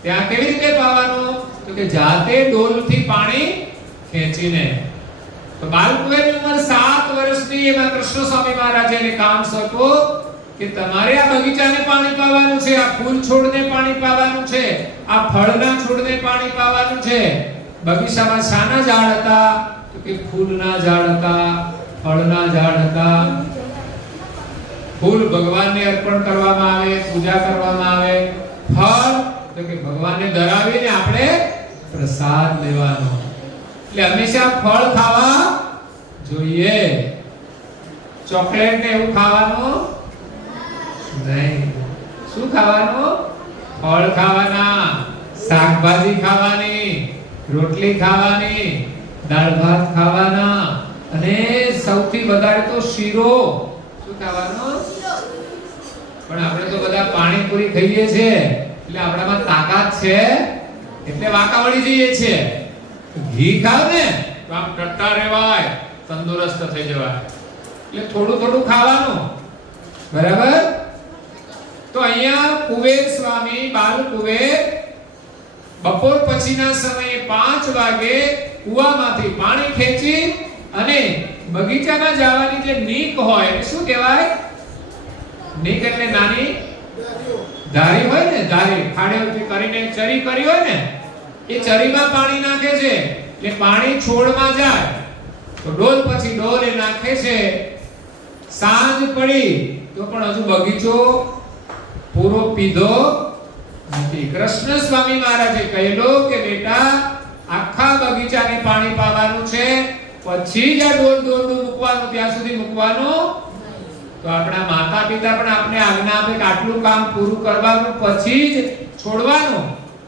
ત્યાં કેવી રીતે પાવાનું? તો કે જાતે ડોલથી પાણી ખેંચીને. તો બાલકુંવરની ઉંમર 7 વર્ષની. એમાં કૃષ્ણ સ્વામી મહારાજે એને કામ સોંપ્યું કે તમારે આ બગીચાને પાણી પાવાનું છે, આ ફૂલ છોડને પાણી પાવાનું છે, આ ફળના છોડને પાણી પાવાનું છે. બગીચામાં શાના ઝાડ હતા? તો કે ફૂલના ઝાડ હતા, ફળના ઝાડ હતા. ફૂલ ભગવાનને અર્પણ કરવામાં આવે, પૂજા કરવામાં આવે. ફળ તો કે ભગવાનને ધરાવીને આપણે પ્રસાદ લેવાનો. એટલે હંમેશા ફળ ખાવા જોઈએ. ચોકલેટ ને એવું ખાવાનું નહીં. શું ખાવાનું? ફળ ખાવાના, શાકભાજી ખાવાની, રોટલી ખાવાની, દાળ ભાત ખાવાના, અને સૌથી વધારે તો શીરો. શું ખાવાનું? પણ આપણે તો બધા પાણીપુરી ખાઈએ છીએ એટલે આપણામાં તાકાત છે એટલે વાંકા વળી જઈએ છીએ. ઘી ખાવ ને તો આમ ટટ્ટા રહેવાય, તંદુરસ્ત થઈ જવાય. એટલે થોડું થોડું ખાવાનું. બરાબર? તો અહીંયા કુબેર સ્વામી બાલ કુબેર બપોર પછીના સમયે 5 વાગે કૂવામાંથી પાણી ખેંચી અને બગીચામાં જવાની જે નીક હોય એને શું કહેવાય? નીક એટલે નાની ધારી હોય ને, ધારી ખાડેથી કરીને ચરી કરી હોય ને, એ ચરીમાં પાણી નાખે છે એટલે પાણી છોડમાં જાય. તો ડોલ પછી ડોલ એ નાખે છે. સાંજ પડી તો પણ હજુ બગીચો પૂરો પીધો નથી. કૃષ્ણ સ્વામી મહારાજે કહેલું કે બેટા આખા બગીચાને પાણી પાવાનું છે, પછી જ આ ડોલ દોરડું મૂકવાનું, ત્યાં સુધી મૂકવાનું. તો આપણા માતા પિતા પણ આપણે આજ્ઞા આપે કે આટલું કામ પૂરું કરવાનું પછી જ છોડવાનું.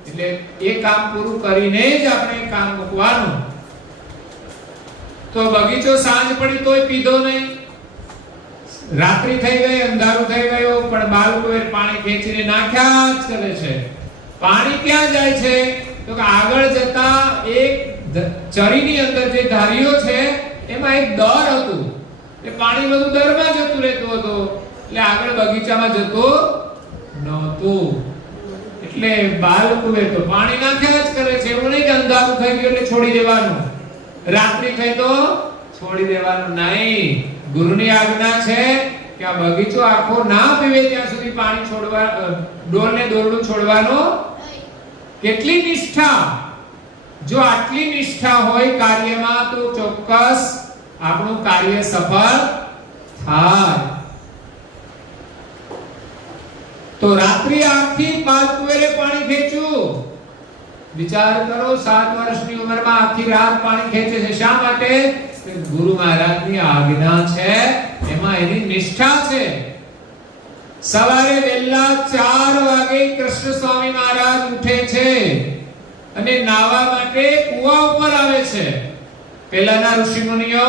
એટલે એ કામ પૂરું કરીને જ આપણે કામ મૂકવાનું. તો બગીચો સાંજ પડી તોય પીધો નહીં. રાત્રિ થઈ ગઈ, અંધારું થઈ ગયું, પણ બાલકુંવર પાણી ખેંચીને નાખ્યા જ કરે છે. પાણી ક્યાં જાય છે? તો કે આગળ જતા એક ચરીની અંદર જે ધારીઓ છે એમાં એક દર હતું. એ પાણી બધું દરમાં જતું રહેતું હતું, એટલે આગળ બગીચામાં જતું નહોતું. એટલે બાલકુંવર તો પાણી નાખ્યા જ કરે છે. એવું નહીં કે અંધારું થઈ ગયું એટલે છોડી દેવાનું, રાત્રિ થઈ તો છોડી દેવાનું નહીં. ગુરુની આજ્ઞા છે કે આ બગીચો આખો ના પીવે ત્યાં સુધી પાણી છોડવા, ડોલને દોરડું છોડવાનું. કેટલી નિષ્ઠા! જો આટલી નિષ્ઠા હોય કાર્યમાં તો ચોક્કસ આપણું કાર્ય સફળ થાય. તો રાત્રિ આખી બાલકુંવરે પાણી ખેંચ્યું. વિચાર કરો, 7 વર્ષની ઉંમરમાં આખી રાત પાણી ખેંચે છે. શા માટે? ગુરુ મહારાજની આજ્ઞા છે, એમાં એની નિષ્ઠા છે. સવારે વહેલા 4 વાગે કૃષ્ણ સ્વામી મહારાજ ઉઠે છે અને નાવા માટે કૂવા ઉપર આવે છે. પહેલાના ઋષિમુનિઓ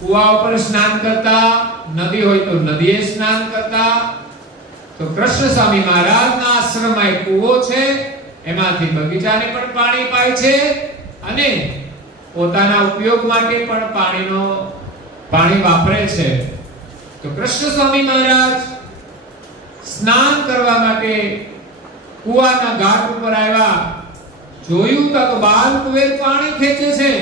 કૂવા ઉપર સ્નાન કરતા, નદી હોય તો નદીએ સ્નાન કરતા. તો કૃષ્ણ સ્વામી મહારાજના આશ્રમમાં એક કૂવો છે, એમાંથી બગીચાને પણ પાણી પાય છે અને પોતાના ઉપયોગ માટે પણ પાણી વાપરે છે. તો કૃષ્ણ સ્વામી મહારાજ સ્નાન કરવા માટે કૂવાના ઘાટ ઉપર આવ્યા. જોયું તો બાલકુંવર પાણી ખેંચે છે.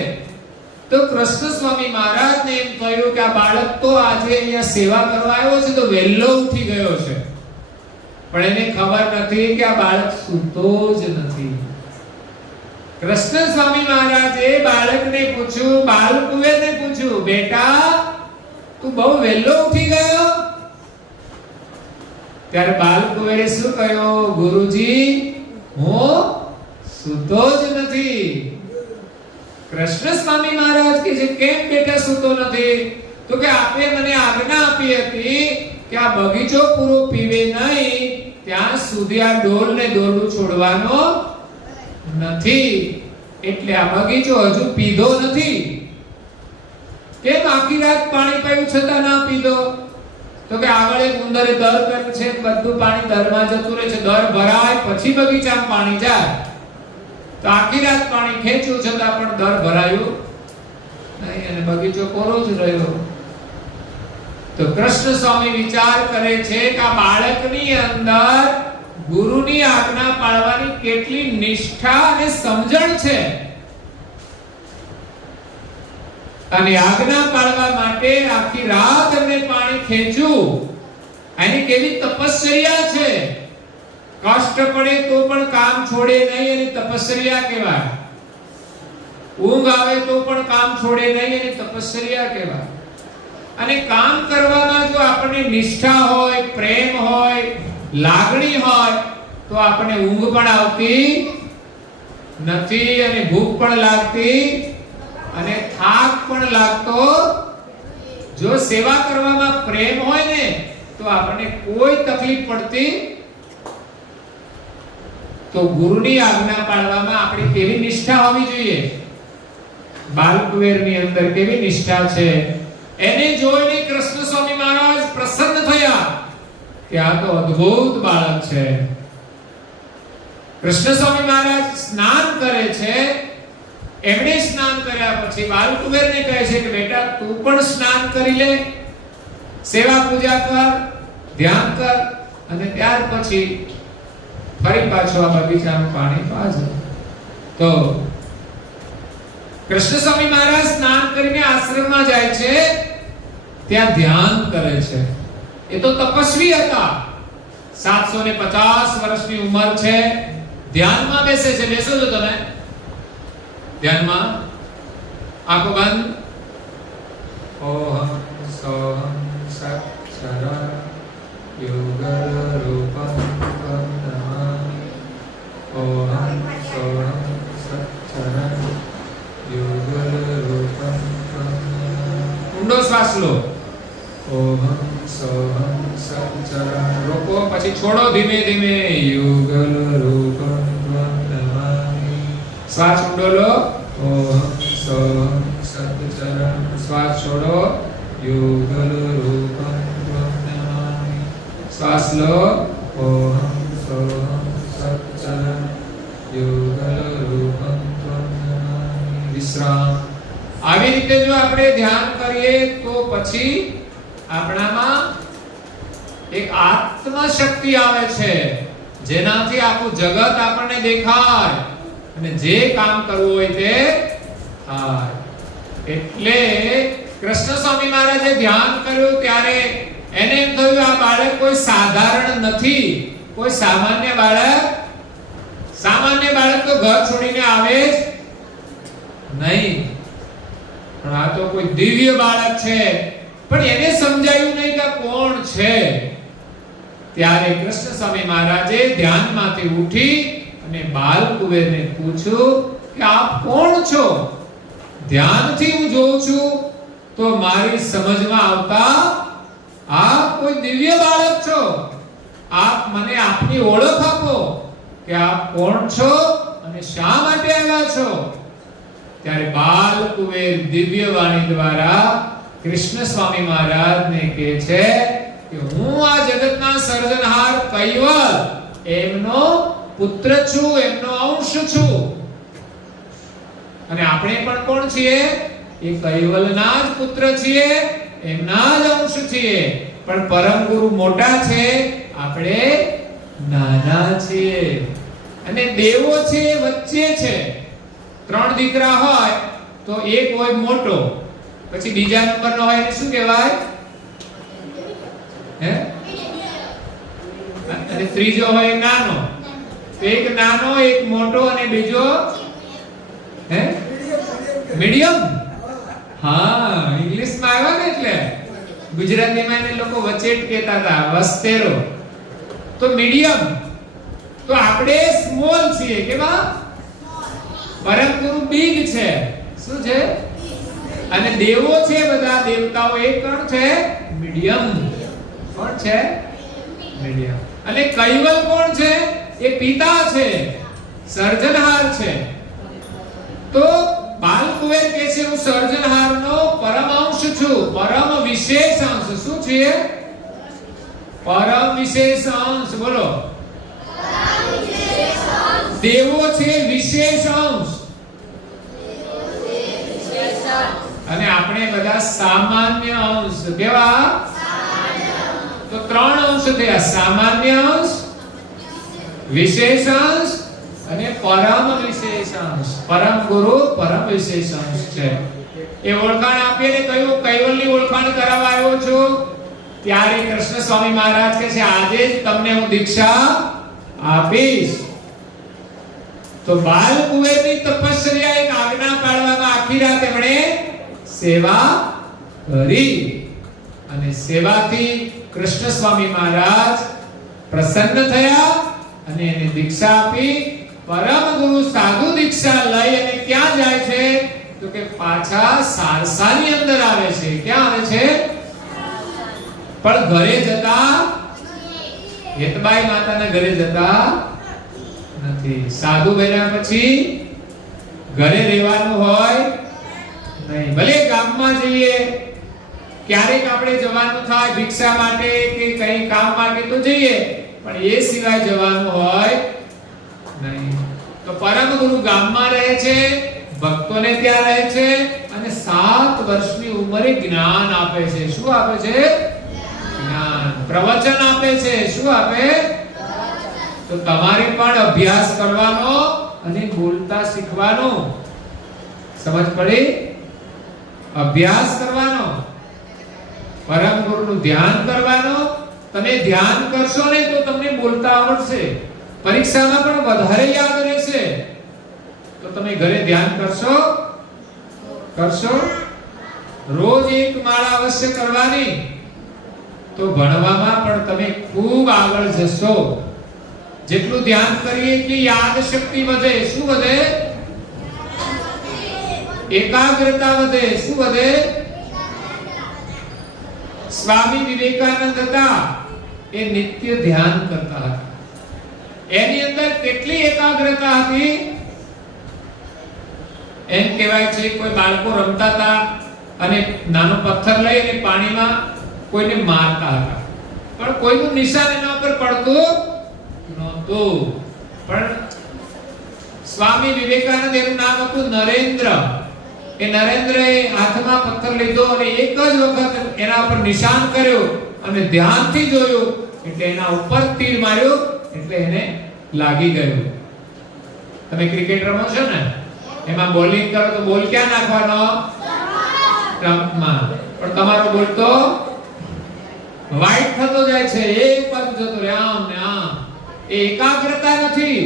તો કૃષ્ણ સ્વામી મહારાજને એમ કહ્યું કે આ બાળક તો આજે અહીંયા સેવા કરવા આવ્યો છે તો વહેલો ઉઠી ગયો છે, પણ એને ખબર નથી કે આ બાળક સૂતો જ નથી. કૃષ્ણ સ્વામી મહારાજે બાળકને પૂછ્યું, બાલકુંવરને પૂછ્યું, બેટા તું બહુ વહેલો ઉઠી ગયો? ત્યારે બાલકુબેરે શું કહ્યું? ગુરુજી, હું સૂતો જ નથી. કૃષ્ણ સ્વામી મહારાજ કે જે કેમ બેટા સૂતો નથી? તો કે આપે મને આજ્ઞા આપી હતી કે આ બગીચો પૂરો પીવે નહીં ત્યાં સુધી આ ડોલ ને દોરડું છોડવાનો નથી. એટલે આ બગીચો હજુ પીધો નથી. કેમ આખી રાત પાણી પાયું છતાં ના પીધો? તો કે આગળ એક ઉંદરે દર કર્યું છે, બધું પાણી દરમાં જતું રહે છે, દર ભરાય પછી બગીચામાં પાણી જાય. તો આખી રાત પાણી ખેંચ્યું છતાં પણ દર ભરાયું નહીં અને બગીચો કોરો જ રહ્યો. તો કૃષ્ણ સ્વામી વિચાર કરે છે કે આ બાળકની અંદર ગુરુની આજ્ઞા પાળવાની કેટલી નિષ્ઠા અને સમજણ છે, અને આજ્ઞા પાળવા માટે આખી રાત એમને પાણી ખેંચ્યું. એની કેવી તપશ્ચર્યા છે. કષ્ટ પડે તો પણ કામ છોડે નહીં, એની તપશ્ચર્યા કહેવાય. ઊંઘ આવે તો પણ કામ છોડે નહીં, એની તપશ્ચર્યા કહેવાય. અને કામ કરવામાં જો આપણને નિષ્ઠા હોય, પ્રેમ હોય, લાગણી હોય તો આપણને ઊંઘ પણ આવતી નથી અને ભૂખ પણ લાગતી અને થાક પણ લાગતો. જો સેવા કરવામાં પ્રેમ હોય ને તો આપણને કોઈ તકલીફ પડતી. તો ગુરુની આજ્ઞા પાળવામાં આપણી કેવી નિષ્ઠા હોવી જોઈએ. બાલકુબેરની અંદર કેવી નિષ્ઠા છે. એને જોઈને કૃષ્ણ સ્વામી મહારાજ પ્રસન્ન થયા કે આ તો અદ્ભુત બાળક છે. કૃષ્ણ સ્વામી મહારાજ સ્નાન કરે છે. એમણે સ્નાન કર્યા પછી બાલકુબેરને કહે છે કે બેટા તું પણ સ્નાન કરી લે, સેવા પૂજા કર, ધ્યાન કર અને ત્યાર પછી ફરી પાછો આ બગીચાનું પાણી પાજો. તો કૃષ્ણ સ્વામી મહારાજ સ્નાન કરીને આશ્રમમાં જાય છે, ત્યાં ધ્યાન કરે છે. એ તો તપસ્વી હતા. 750 વર્ષની ઉંમર છે. ધ્યાનમાં બેસે છે. બેસો છો તમે ધ્યાનમાં? આંખો બંધ. ઓહમ સોહમ સત્સરા યોગલ રૂપમ નમામિ. ઓહમ સોહમ સત્સરા યોગલ રૂપમ ઊંડો શ્વાસ લો. ઓહમ સોહમ સત્સરા રોકો, પછી છોડો ધીમે ધીમે. યુગલ રૂપમ નમામિ. શ્વાસ ઊંડો લો. ઓહમ સોહમ સત્સરા. શ્વાસ છોડો. યુગલ રૂપમ નમામિ. શ્વાસ લો. ઓહમ સોહમ સત્સરા યુગલ રૂપમ નમામિ. વિશ્રામ. આવી રીતે જો આપણે ધ્યાન કરીએ તો પછી આપણામાં એક આત્મ શક્તિ આવે છે, જેનાથી આખું જગત આપણને દેખાય અને જે કામ કરવું હોય તે થાય. એટલે કૃષ્ણ સ્વામી મહારાજે ધ્યાન કર્યું ત્યારે એને એમ થયું આ બાળક કોઈ સાધારણ નથી, કોઈ સામાન્ય બાળક. સામાન્ય બાળક તો ઘર છોડીને આવે જ નહીં, પણ આ તો કોઈ દિવ્ય બાળક છે. પણ એને સમજાયું નહીં કે કોણ છે. ત્યારે કૃષ્ણ સ્વામી મહારાજે ધ્યાનમાંથી ઉઠી અને બાલકુબેરને પૂછ્યું કે આપ કોણ છો? ધ્યાનથી હું જોઉં છું તો મારી સમજમાં આવતા આપ કોઈ દિવ્ય બાળક છો. આપ મને આપની ઓળખ આપો કે આપ કોણ છો અને શા માટે આવ્યા છો. ત્યારે બાલકુબેર દિવ્ય વાણી દ્વારા કૃષ્ણ સ્વામી મહારાજને કહે છે કે હું આ જગતના સર્જનહાર કૈવલ એમનો પુત્ર છું, એમનો અંશ છું. અને આપણે પણ કોણ છીએ? એ કૈવલના જ પુત્ર છીએ, એમના જ અંશ છીએ. પણ પરમ ગુરુ મોટા છે, આપણે નાના છીએ. અને દેવો છે વચ્ચે છે. 3 દીકરા હોય તો એક હોય મોટો, પછી બીજા નંબરનો હોય એને શું કહેવાય? હે? અને ત્રીજો હોય નાનો. તો એક નાનો, એક મોટો અને બીજો હે મીડિયમ. હા, ઇંગ્લિશમાં આવ્યા ને એટલે ગુજરાતીમાં એને લોકો વચેટ કહેતા હતા, વસ્તેરો. તો મીડિયમ. તો આપણે સ્મોલ છીએ. કેવા? પરમ ગુરુ બિગ છે. શું છે? અને દેવો છે બધા દેવતાઓ એ કોણ છે? મીડિયમ. કોણ છે? મીડિયમ. અને કૈવલ કોણ છે? એ પિતા છે, સર્જનહાર છે. તો બાલકુબેર કહે છે હું સર્જનહારનો પરમ અંશ છું, પરમ વિશેષ અંશ. શું છે? પરમ વિશેષ અંશ. બોલો. દેવો છે વિશેષ અંશ અને આપણે બધા સામાન્ય અંશ. કેવા? તો ત્રણ અંશ થયા: સામાન્ય અંશ, વિશેષ અંશ અને પરમ વિશેષ અંશ. પરમ ગુરુ પરમ વિશેષ અંશ છે. એ ઓળખાણ આપીને કહ્યું કૈવલ્યની ઓળખાણ કરાવવા આવ્યો છું. ત્યારે કૃષ્ણ સ્વામી મહારાજ કહે છે આજે જ તમને હું દીક્ષા આપીશ. તો બાલકુબેરની તપસ્યા એક આજ્ઞા પાળવામાં આખી રાત એમણે સેવા કરી અને સેવાથી કૃષ્ણ સ્વામી મહારાજ પ્રસન્ન થયા અને એને દીક્ષા આપી. પરમ ગુરુ સાધુ દીક્ષા લઈ અને ક્યાં જાય છે? તો કે પાછા સારસાની અંદર આવે છે. ક્યાં આવે છે? પણ ઘરે જતા હેતબાઈ માતાના ઘરે જતા નથી. સાધુ બન્યા પછી ઘરે રહેવાનું હોય નહીં. ભલે ગામમાં જઈએ, ક્યારેક આપણે જવાનું થાય ભિક્ષા માટે કે કઈ કામ માટે તો જઈએ, પણ એ સિવાય જવાનું હોય નહીં. તો પરમ ગુરુ ગામમાં રહે છે, ભક્તોને ત્યાં રહે છે અને 7 વર્ષની ઉંમરે જ્ઞાન આપે છે. શું આપે છે? જ્ઞાન. પ્રવચન આપે છે. શું આપે? તો તમારે પણ અભ્યાસ કરવાનો અને બોલતા શીખવાનો. સમજ પડી? અભ્યાસ કરવાનો, પરમ ગુરુનું ધ્યાન કરવાનો. તમે ધ્યાન કરશો ને તો તમને બોલતા આવડશે, પરીક્ષામાં પણ વધારે યાદ રહેશે. તો તમે ઘરે ધ્યાન કરશો? રોજ એક માળા અવશ્ય કરવાની. તો ભણવામાં પણ તમે ખૂબ આગળ જશો. જેટલું ધ્યાન કરીએ એટલી યાદ શક્તિ વધે. શું વધે? એકાગ્રતા વધે. શું વધે? સ્વામી વિવેકાનંદ હતા એ નિત્ય ધ્યાન કરતા હતા. એની અંદર કેટલી એકાગ્રતા હતી એમ કહેવાય છે. કોઈ બાળકો રમતા હતા અને નાનો પથ્થર લઈ અને પાણીમાં કોઈને મારતા હતા, પણ કોઈનું નિશાન એના ઉપર પડતું નહોતું. પણ સ્વામી વિવેકાનંદ એનું નામ હતું નરેન્દ્ર. એ નરેન્દ્રએ હાથમાં પથ્થર લીધો અને એક જ વખત એના પર નિશાન કર્યું અને ધ્યાનથી જોયું એટલે એના ઉપર તીર માર્યું એટલે એને લાગી ગયું. તમે ક્રિકેટ રમો છો ને, એમાં બોલિંગ કરો તો બોલ ક્યાં નાખવાનો? સ્ટમ્પમાં. પણ તમારો બોલ તો વાઇડ થતો જાય છે, એક બાજુ જતો રહે, આમ ને આમ. એ એકાગ્રતા નથી.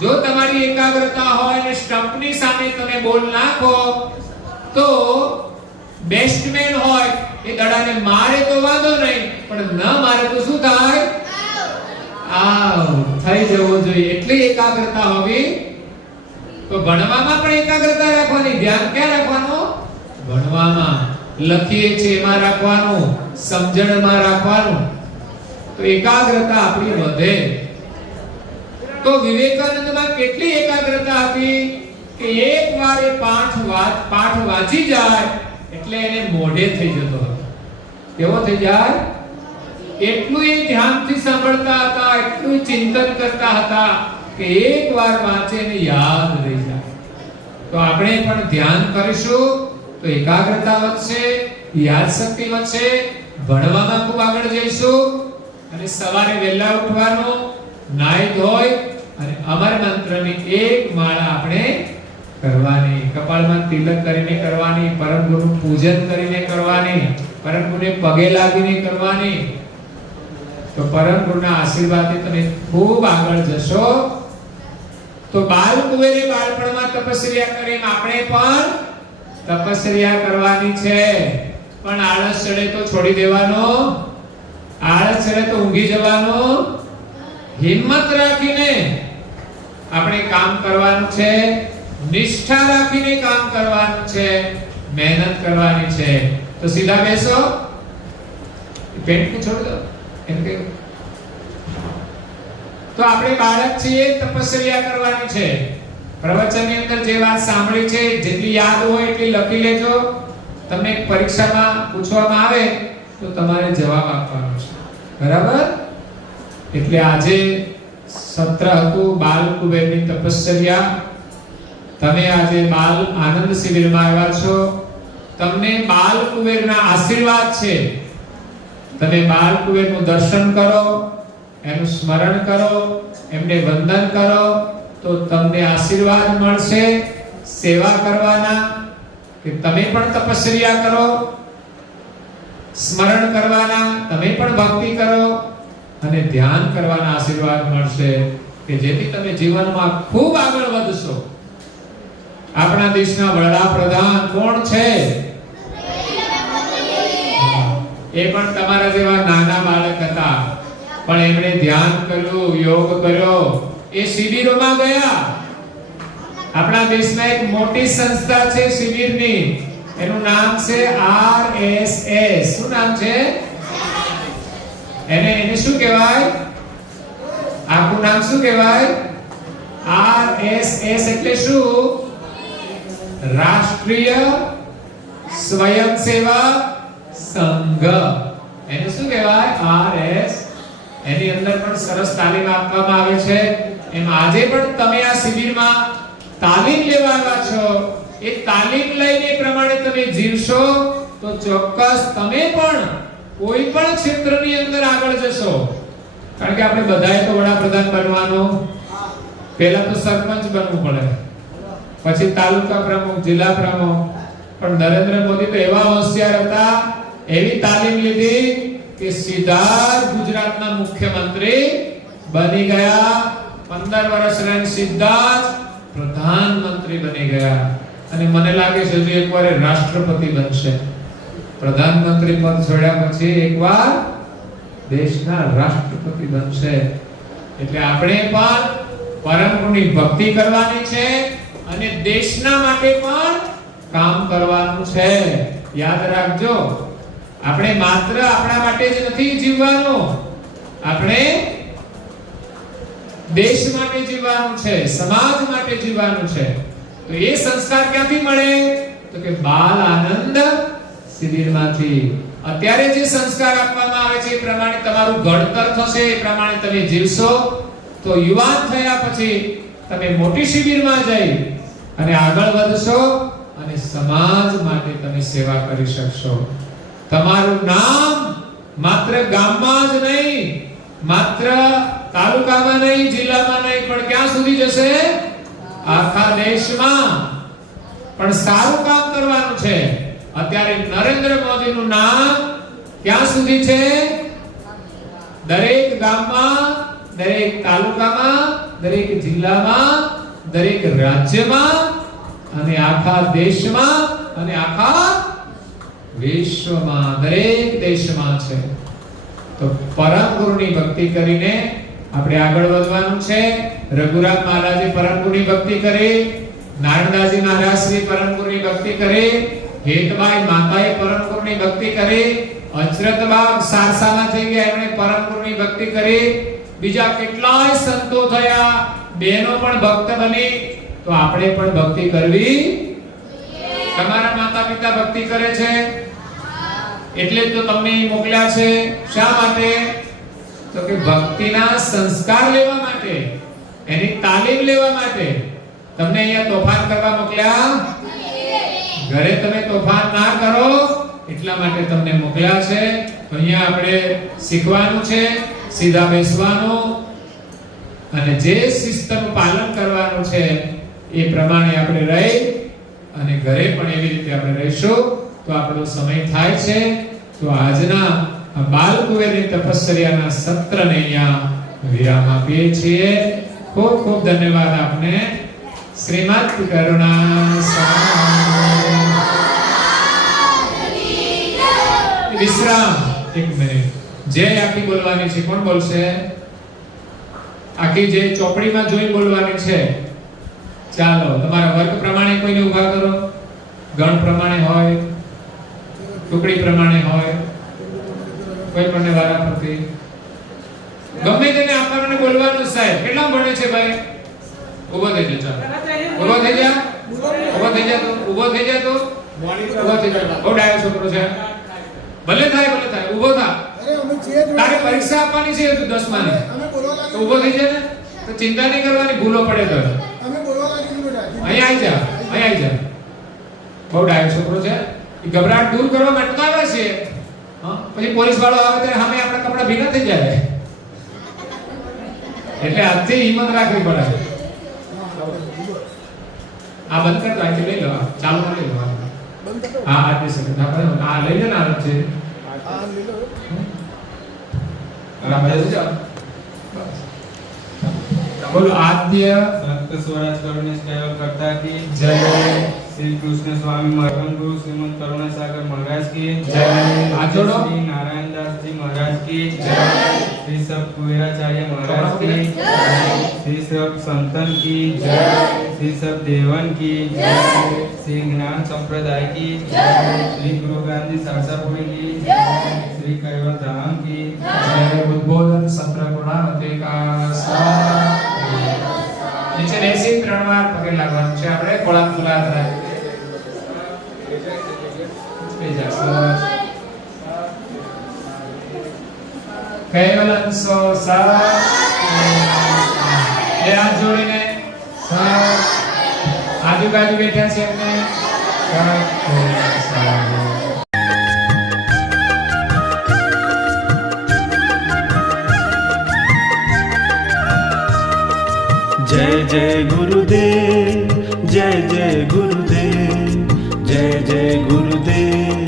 જો તમારી એકાગ્રતા હોય અને સ્ટમ્પની સામે તમે બોલ નાખો તો બેસ્ટમેન હોય એ દડાને મારે તો વાંધો નહીં, પણ ન મારે તો શું થાય? આઉટ થઈ જવો જોઈએ. એટલી એકાગ્રતા હોવી. તો ભણવામાં પણ એકાગ્રતા રાખવાની. ધ્યાન ક્યાં રાખવાનું? ભણવામાં. લખીએ છીએ એમાં રાખવાનું, સમજણમાં રાખવાનું. તો એકાગ્રતા આપણી વધે. તો વિવેકાનંદમાં કેટલી એકાગ્રતા હતી કે એકવાર એ પાઠ વાંચી જાય એટલે એને મોઢે થઈ જતો હતો. કેવો થઈ જાય? એટલું એ ધ્યાનથી સાંભળતા હતા, એટલું ચિંતન કરતા હતા કે એકવાર વાંચે ને યાદ રહી જાય. તો આપણે પણ ધ્યાન કરીશું તો એકાગ્રતા વધશે, યાદશક્તિ વધશે, ભણવામાં ખૂબ આગળ જઈશું. અને સવારે વહેલા ઉઠવાનું, નાઈ ધોઈ અને અમર મંત્રની એક માળા આપણે કરવાની. કપાળમાં તિલક કરીને કરવાની, પરમ ગુરુનું પૂજન કરીને કરવાની, પરમ ગુરુને પગે લાગીને કરવાની. તો પરમ ગુરુના આશીર્વાદથી તમે ખૂબ આગળ જશો. તો બાલકુબેરે બાળપણમાં તપસ્યા કરી, આપણે પણ તપસ્યા કરવાની છે. પણ આળસ ચડે તો છોડી દેવાનો, આળસ ચડે તો ઊંઘી જવાનો હિંમત રાખીને આપણે કામ કરવાનું છે, નિષ્ઠા રાખીને કામ કરવાનું છે, મહેનત કરવાની છે. તો સીધા બેસો, પેન્ટ છોડી દો એમ કે. તો આપણે બાળક છીએ, તપસ્યા કરવાની છે. પ્રવચનની અંદર જે વાત સાંભળી છે જેટલી યાદ હોય એટલી લખી લેજો. તમને પરીક્ષામાં પૂછવામાં આવે તો તમારે જવાબ આપવાનો છે, બરાબર? એટલે આજે સત્ર હતું બાલ કુબેરની તપસ્યા. તમે આજે બાલ આનંદ શિબિરમાં આવ્યા છો. તમને બાલ કુબેરના આશીર્વાદ છે. તમે બાલ કુબેરનું દર્શન કરો, એનું સ્મરણ કરો, એમને વંદન કરો તો તમને આશીર્વાદ મળશે. સેવા કરવાના કે તમે પણ તપસ્યા કરો, સ્મરણ કરવાના તમે પણ ભક્તિ કરો અને ધ્યાન કરવાના આશીર્વાદ મળશે કે જેથી તમે જીવનમાં ખૂબ આગળ વધશો. આપણા દેશના વડાપ્રધાન કોણ છે? એ પણ તમારા જેવા નાના બાળક હતા, પણ એમણે ધ્યાન કર્યું, યોગ કર્યો, એ શિબિરોમાં ગયા. આપણા દેશમાં એક મોટી સંસ્થા છે શિબિરની, એનું નામ છે RSS. શું નામ છે? એને શું કહેવાય? આખું નામ શું કહેવાય? RSS એટલે શું? રાષ્ટ્રીય સ્વયંસેવક સંઘ. એને શું કહેવાય? RS. એની અંદર પણ સરસ તાલીમ આપવામાં આવે છે. એમ આજે પણ તમે આ શિબિરમાં તાલીમ લેવા આવ્યા છો. એ તાલીમ લઈને પ્રમાણે તમે જીવશો તો ચોક્કસ તમે પણ કોઈ પણ ક્ષેત્રની અંદર આગળ જશો. કારણ કે આપણે બધાએ તો વડાપ્રધાન બનવાનું, પહેલા તો સરપંચ બનવું પડે, પછી તાલુકા પ્રમુખ, જિલ્લા પ્રમુખ. પણ નરેન્દ્ર મોદી તો એવા હોશિયાર હતા, એવી તાલીમ લીધી કે સીધા ગુજરાતના મુખ્યમંત્રી બની ગયા. 15 વર્ષ રહીને સીધા જ પ્રધાનમંત્રી બની ગયા. અને મને લાગે છે હજુ એકવાર રાષ્ટ્રપતિ બનશે. પ્રધાનમંત્રી પદ છોડ્યા પછી એકવાર દેશના રાષ્ટ્રપતિ બનશે. એટલે આપણે પણ પરમ ગુરુની ભક્તિ કરવાની છે અને દેશના માટે પણ કામ કરવાનું છે. યાદ રાખજો, આપણે માત્ર આપણા માટે જ નથી જીવવાનું, આપણે દેશ માટે જીવવાનું છે, સમાજ માટે જીવવાનું છે. તો એ સંસ્કાર ક્યાંથી મળે? તો કે બાલ આનંદ શિબિરમાંથી. અત્યારે જે સંસ્કાર આપવામાં આવે છે એ પ્રમાણે તમારું ઘડતર થશે, એ પ્રમાણે તમે જીવશો તો યુવાન થયા પછી તમે મોટી શિબિરમાં જઈ અને આગળ વધશો અને સમાજ માટે તમે સેવા કરી શકશો. તમારું નામ માત્ર ગામમાં જ નહીં, માત્ર તાલુકામાં નહીં, જિલ્લામાં નહીં, પણ ક્યાં સુધી જશે? આખા દેશમાં. પણ સારું કામ કરવાનું છે. અત્યારે નરેન્દ્ર મોદીનું નામ ક્યાં સુધી છે? દરેક ગામમાં, દરેક તાલુકામાં, દરેક જિલ્લામાં, દરેક રાજ્યમાં અને આખા દેશમાં અને આખા વિશ્વમાં, દરેક દેશમાં છે. તો પરમ ગુરુની ભક્તિ કરીને આપણે આગળ વધવાનું છે. રઘુરામ મહારાજે પરમ ગુરુની ભક્તિ કરી, નારણદાસજી મહારાજ શ્રી પરમ ગુરુની ભક્તિ કરી, હેતબાઈ માતાએ પરમ ગુરુની ભક્તિ કરી, અચરતબાગ સારસામાં થઈ ગયા, એમણે પરમ ગુરુની ભક્તિ કરી. બીજા કેટલાય સંતો થયા, બહેનો પણ ભક્ત બની. તો આપણે પણ ભક્તિ કરવી. તમારા માતા પિતા ભક્તિ કરે છે એટલે તો તમને મોકલ્યા છે. શા માટે? તો કે ભક્તિના સંસ્કાર લેવા માટે, એની તાલીમ લેવા માટે. તમને અહીંયા તોફાન કરવા મોકલ્યા? ઘરે તમે તોફાન ના કરો એટલા માટે તમને મોકલ્યા છે. તો અહીંયા આપણે શીખવાનું છે, સીધા બેસવાનું અને જે શિસ્તનું પાલન કરવાનું છે એ પ્રમાણે આપણે રહી અને ઘરે પણ એવી રીતે આપણે રહીશું તો આપણો સમય થાય છે. તો આજના બાલ કુબેરની તપસ્યાના સત્રને અહીંયા વિરામ આપીએ છીએ. ખૂબ ખૂબ ધન્યવાદ આપને. શ્રીમદ કરુણા વિશ્રામ. એક મિનિટ, જય આખી બોલવાની છે. કોણ બોલશે? આખી જે ચોપડીમાં જોઈ બોલવાની છે. ચાલો તમારા વર્ગ પ્રમાણે કોઈને ઊભા કરો. ગણ પ્રમાણે હોય, ટુકડી પ્રમાણે હોય, કોઈ પણ વારા ફરતી ગમે તેને આપવાનું બોલવાનું. સાહેબ કેટલા ભણે છે ભાઈ? ઊભો થઈ જા. ઊભો થઈ જા. ઊભો થઈ જા તો ઊભો થઈ જા તો ઊભો થઈ જા. બહુ ડાયો છોકરો છે. ભલે થાય ઊભો થા. તારે પરીક્ષા આપવાની છે તું 10 માની. તો ઊભો થઈ જા ને. તો ચિંતા નહીં કરવાની, ભૂલો પડે તો અહીં આવી જા. અહીં આવી જા. બહુ ડાયો છોકરો છે. એ ગભરાટ દૂર કરવા માટે તો આવે છે. પછી પોલીસ વાળો આવે ત્યારે સામે આપણા કપડા ભીના થઈ જાય. એટલે આજથી હિંમત રાખવી પડે. આ બંધ કરતો અહીંથી લઈ લો. ચાલુ લઈ લો. હા આ દે શકે. આ લઈ લે ને આ છે. આ લઈ લો. બરાબર છે. બોલો આદ્ય संत स्वराज करुणेश केवल करता की जय. श्री कृष्ण स्वामी मरहम गुरु श्रीमंत करुणा सागर महाराज की जय. आ जोड़ो. श्री नारायण दास जी महाराज की जय. श्री सब कुबेराचार्य महाराज की श्री सब संतन की श्री सब देवन की श्री ज्ञान संप्रदाय की श्री गुरु गांधी शास्त्रापुरी की श्री कैवल धाम की जय. उद्बोधन संग्रह गुणावते का નીચે બેસી 3 વાર પગે લાગવાનું છે. આપણે કોળા ખુલ્લા રાખીએ. કેવલંસો સા એ હાથ જોડીને આજુબાજુ બેઠા છે એમને जय जय गुरुदेव, जय जय गुरुदेव, जय जय गुरुदेव,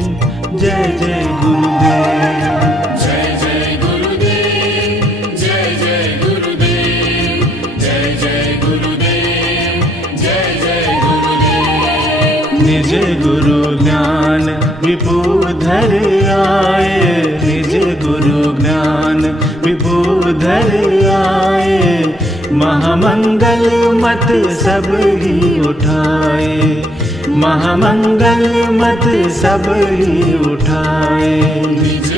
जय जय गुरुदेव, जय जय गुरुदेव, जय जय गुरुदेव, जय जय गुरुदेव, जय जय गुरुदेव. निज गुरु ज्ञान विपुधर आए, निज गुरु ज्ञान विपुधर आए, महामंगल मत सब ही उठाए, महामंगल मत सब ही उठाए. निज